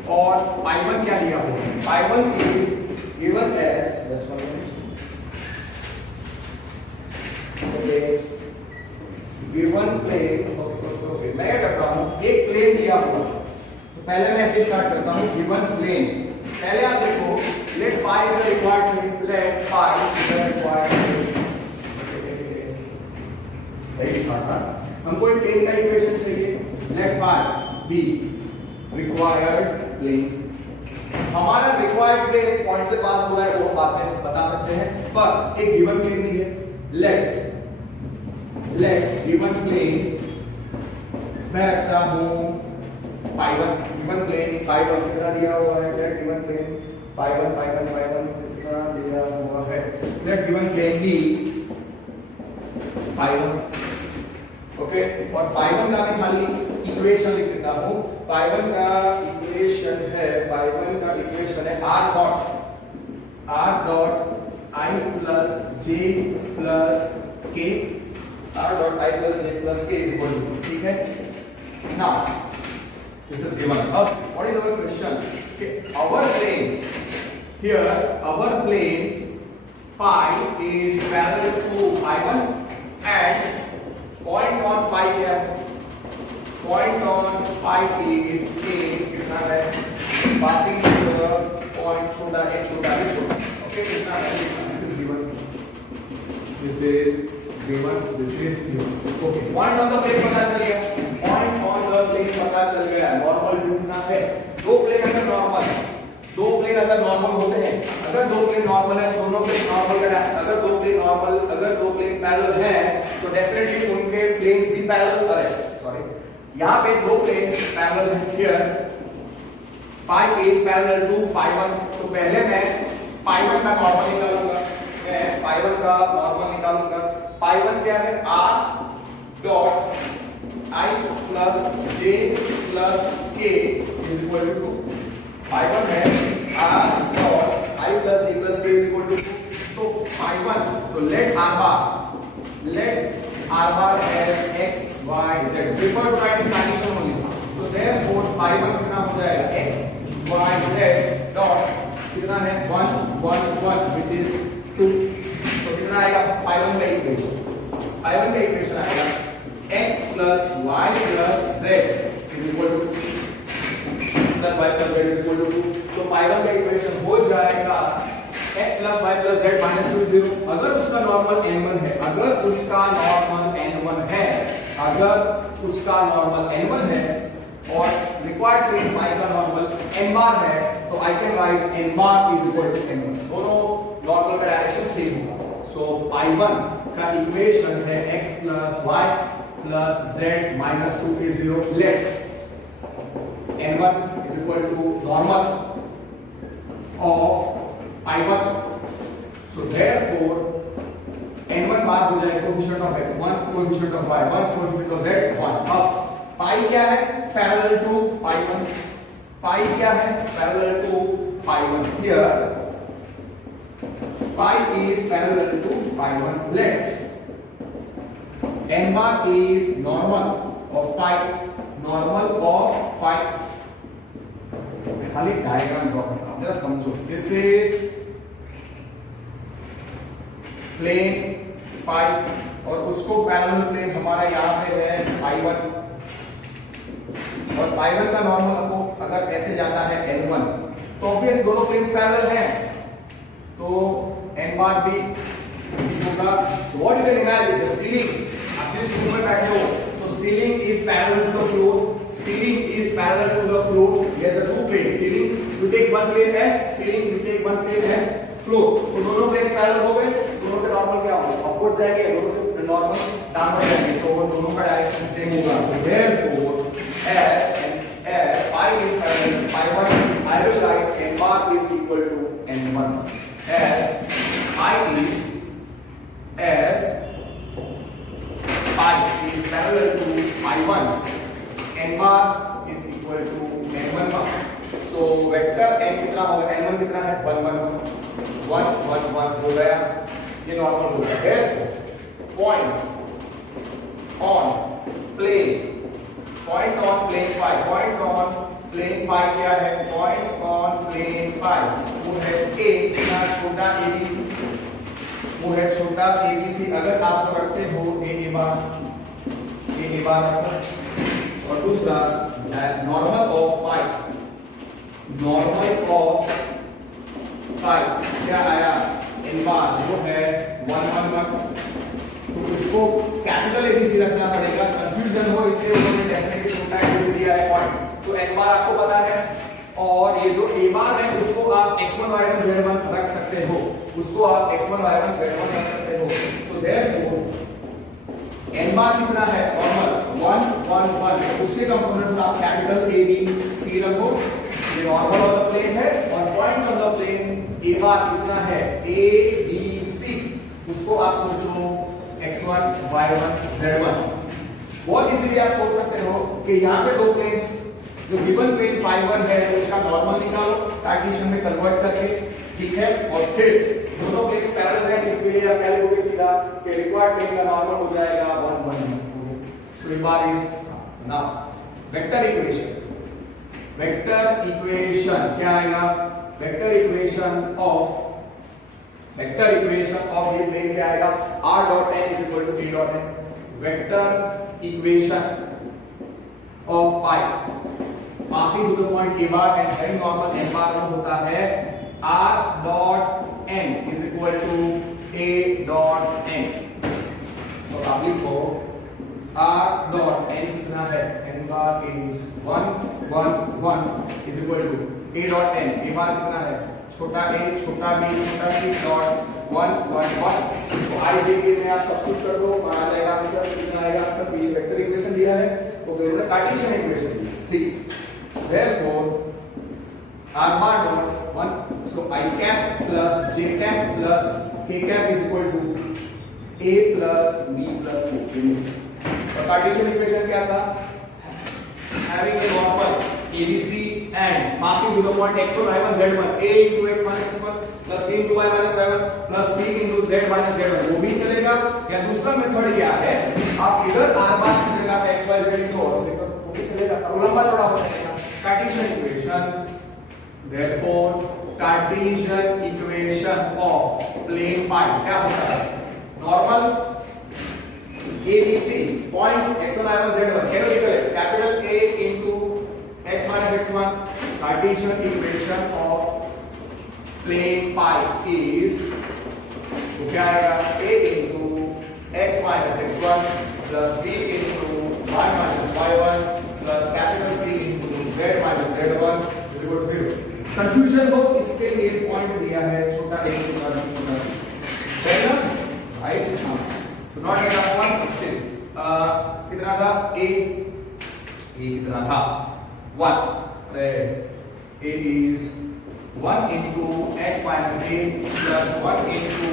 और pi 1 क्या दिया हुआ है? pi 1 is given as just 1 minute. Okay, given plane. Okay, मैं क्या करता हूँ, एक प्लेन दिया हुआ, तो पहले मैं ऐसे स्टार्ट करता हूँ गिवन प्लेन. पहले आप देखो, let pi is the required plane, let pi is the required plane. सही लिखा था. हमको एक प्लेन का इक्वेशन चाहिए. Let pi be required plane. हमारा रिक्वायर्ड प्लेन एक पॉइंट से पास हो रहा है, वो हम बाद में बता सकते हैं, पर एक गिवन प्लेन भी है. लेट गिवन प्लेन मैं रखता हूं पाई 1. गिवन प्लेन पाई 1 कितना दिया हुआ है? लेट गिवन प्लेन पाई 1 कितना दिया हुआ है? लेट गिवन प्लेन भी पाई 1. ओके, और पाई 1 का मैं खाली इक्वेशन लिख देता हूं. पाई 1 का इक्वेशन है r dot I plus j plus k. r dot I plus j plus k is equal to, ठीक है. Now this is given. अब what is our question? Okay, our plane here, our plane pi is parallel to I1 and point on pi क्या है? Point on pi is a कितना है? Passing through the point छोटा a छोटा. Okay, कितना है? This is given. This is given. Okay, point on the plane पता चल गया. Point on the plane पता चल गया. नॉर्मल ढूंढना है. दो प्लेन अगर नॉर्मल होते हैं, अगर दो प्लेन नॉर्मल है, दोनों प्लेन नॉर्मल है. अगर दो प्लेन पैरेलल है, तो डेफिनेटली उनके प्लेन्स भी पैरेलल है. सॉरी, यहाँ पे दो प्लेन्स पैरेलल है. Here pi is parallel to pi 1. तो पहले मैं पाई 1 का नॉर्मल निकालूंगा. पाई 1 क्या है? r dot I plus j plus k is equal to 2. पाई 1 है r dot I plus j plus k is equal to 2. तो पाई 1, so let r bar as x y z. Prefer to write in condition only. So therefore पाई 1 कितना हो जाएगा? x y z डॉट कितना है? 1 1 1 which is 2. तो कितना आएगा? पाई 1 का इक्वेशन आएगा x plus y plus z is equal to 2. x plus y plus z is equal to 2. तो पाई 1 का इक्वेशन हो जाएगा x plus y plus z minus 2 0. अगर उसका नॉर्मल n1 है, अगर उसका नॉर्मल n1 है और रिक्वायर्ड प्लेन पाई का नॉर्मल n बार है, तो I can write n bar is equal to n1. दोनों नॉर्मल का डायरेक्शन सेम होगा. सो पाई 1 का इक्वेशन है x plus y plus z minus 2 is 0. Let n1 is equal to normal of I1. So therefore n1 बार हो जाएगा coefficient of x 1, coefficient of y 1, coefficient of z 1. अब पाई क्या है? Parallel to pi 1. पाई क्या है? Parallel to pi 1. Here pi is parallel to pi 1. Let n bar is normal of pi. खाली डायग्राम ड्रॉ करना, जरा समझो. दिस इज प्लेन पाई और उसको पैरेलल प्लेन हमारा यहाँ पे है पाई 1 और पाई 1 का नॉर्मल को अगर ऐसे जाता है n1 तो ऑब्वियस दोनों प्लेन्स पैरेलल हैं तो n बार भी होगा. So what you can imagine the ceiling. आप जिस रूम में बैठे हो तो ceiling is parallel to the floor. Ceiling is parallel to the floor. There are two planes. Ceiling, you take one plane as ceiling, you take one plane as floor. तो दोनों planes parallel हो गए. दोनों के नॉर्मल क्या होगा? अपवर्ड जाएंगे. दोनों के नॉर्मल डाउनवर्ड जाएंगे. तो वो दोनों का डायरेक्शन सेम होगा. So therefore, as pi is parallel to pi 1, I will write n bar is equal to n1. As pi is parallel to pi 1. n bar is equal to n1 bar. So vector n कितना होगा? n1 कितना है? 1 1 1 1 1 हो गया. ये नॉर्मल हो गया. Therefore, point on plane phi. Point on plane phi क्या है? Point on plane phi वो है a इतना छोटा abc. वो है छोटा abc. अगर आप रखते हो a बार रखो और दूसरा नॉर्मल ऑफ पाई क्या आया? n बार वो है 1 1 1. तो इसको कैपिटल एबीसी रखना पड़ेगा. कंफ्यूजन हो इसलिए उन्होंने जैसे कि छोटा एबीसी दिया है पॉइंट. तो n बार आपको पता है और ये जो a बार है उसको आप x1 y1 z1 रख सकते हो. उसको आप x1 y1 z1 रख सकते हो. सो देयरफॉर n बार कितना है? नॉर्मल 1 1 1. उसके कंपोनेंट्स आप कैपिटल A B C रखो. ये नॉर्मल ऑफ द प्लेन है और point of the plane a bar कितना है? A B C. उसको आप सोचो x1 y1 z1. बहुत इजीली आप सोच सकते हो कि यहाँ पे दो प्लेन्स जो गिवन प्लेन phi 1 है उसका नॉर्मल निकालो कार्टेशियन में कन्वर्ट करके. ठीक है. और फिर दोनों प्लेन्स पैरेलल है इसके लिए आप क्या लिखोगे? सीधा कि रिक्वायर्ड प्लेन का नॉर्मल हो जाएगा 1 1 1. So a bar is now vector equation क्या आएगा? vector equation of ये प्लेन क्या आएगा? r dot n is equal to p dot n. vector equation of pi passing to the point a bar and having normal n bar में होता है r dot n is equal to a dot n. तो आप लिखो r dot n कितना है? n bar is 1 1 1 is equal to a dot n. a bar कितना है? छोटा a छोटा b छोटा c dot 1 1 1. इसको i j के में आप सब्स्टिट्यूट कर दो और आ जाएगा आंसर. कितना आएगा आंसर? पीछे वेक्टर इक्वेशन दिया है तो उन्होंने Cartesian equation the. C therefore r bar dot 1. so I cap plus j cap plus k cap is equal to a plus b plus c. और कार्टेशियन इक्वेशन क्या था? having a normal ABC and passing to the point x1 y1 z1 a into x minus x1 plus b into y minus y1 plus c into z minus z1. वो भी चलेगा. या दूसरा मेथड क्या है? आप इधर r बार की जगह पे x y z लिख दो और फिर वो भी चलेगा और लंबा चौड़ा हो जाएगा. Cartesian equation therefore Cartesian equation of plane pi क्या होता है? Normal ABC point x1 y1 z1 can you recollect? capital A into x minus x1. Cartesian equation of plane pi is तो क्या आएगा? A into x minus x1 plus b into y minus y1 plus capital C into z minus z1 is equal to 0. Confusion हो इसके लिए पॉइंट दिया है छोटा a छोटा b छोटा c. Right. So not enough one still. कितना था? A कितना था? 1. A is 1 into x minus a plus 1 into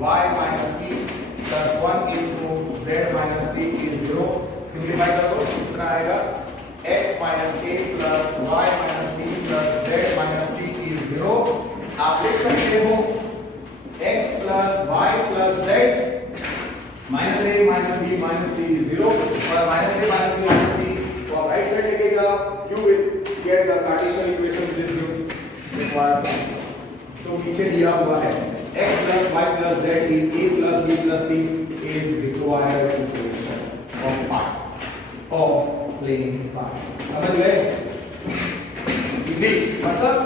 y minus b plus 1 into z minus c is 0. Simplify कर दो. कितना आएगा? x minus a plus y minus b plus z minus c is 0. आप लिख सकते हो x plus y plus z minus a minus b minus c is 0 और minus a minus b minus c तो आप राइट साइड लेके जाओ you will get the Cartesian equation which is you require तो पीछे दिया हुआ है x plus y plus z is a plus b plus c is required equation of part of plane part समझ गए इजी मतलब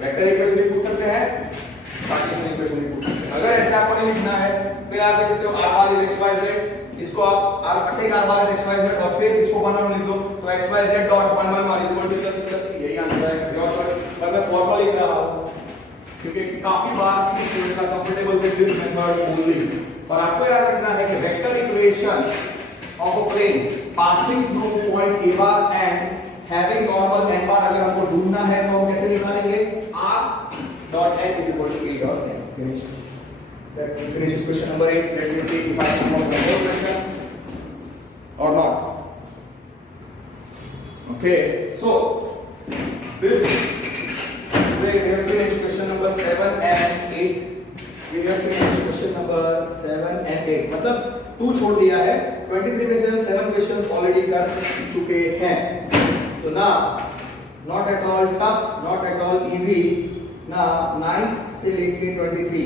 वेक्टर इक्वेशन भी पूछ सकते हैं कार्टेशियन इक्वेशन भी पूछ सकते हैं अगर ऐसे आपको नहीं लिखना है फिर आप लिख सकते हो r bar is xyz इसको आप r take r bar is xyz और फिर इसको 1 1 लिख दो तो xyz dot 1 1 1 equal to plus c यही आंसर है पर मैं फॉर्मूला लिख रहा हूं क्योंकि काफी बार students are comfortable with this method only और आपको याद रखना है कि vector equation of a plane passing through point a bar and having normal n bar अगर हमको ढूंढना है तो हम कैसे निकालेंगे r dot n is equal to a dot n finish that finishes question number 8 let me see if I come up with more question or not okay so this we have finished question number 7 and 8 we have finished question number 7 and 8 मतलब 2 छोड़ दिया है 23 में से हम 7 questions already कर चुके हैं so now not at all tough not at all easy now 9 से लेके 23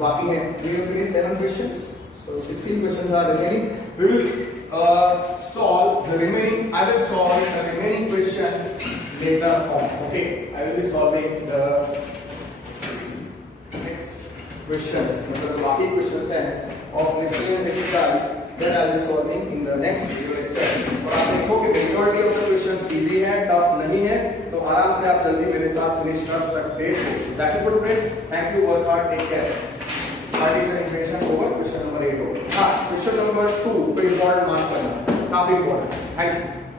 बाकी है we have finished 7 questions so 16 questions are remaining we will solve the remaining I will solve the remaining questions later on okay I will be solving the next questions मतलब बाकी questions हैं of miscellaneous exercise that I will be solving in the next video lecture और आप देखो कि majority of the questions easy है tough नहीं है तो आराम से आप जल्दी मेरे साथ finish कर सकते हो that's it for today thank you work hard take care Cartesian equation over question number 8 हाँ question number 2 पे important मार्क करना काफी important thank you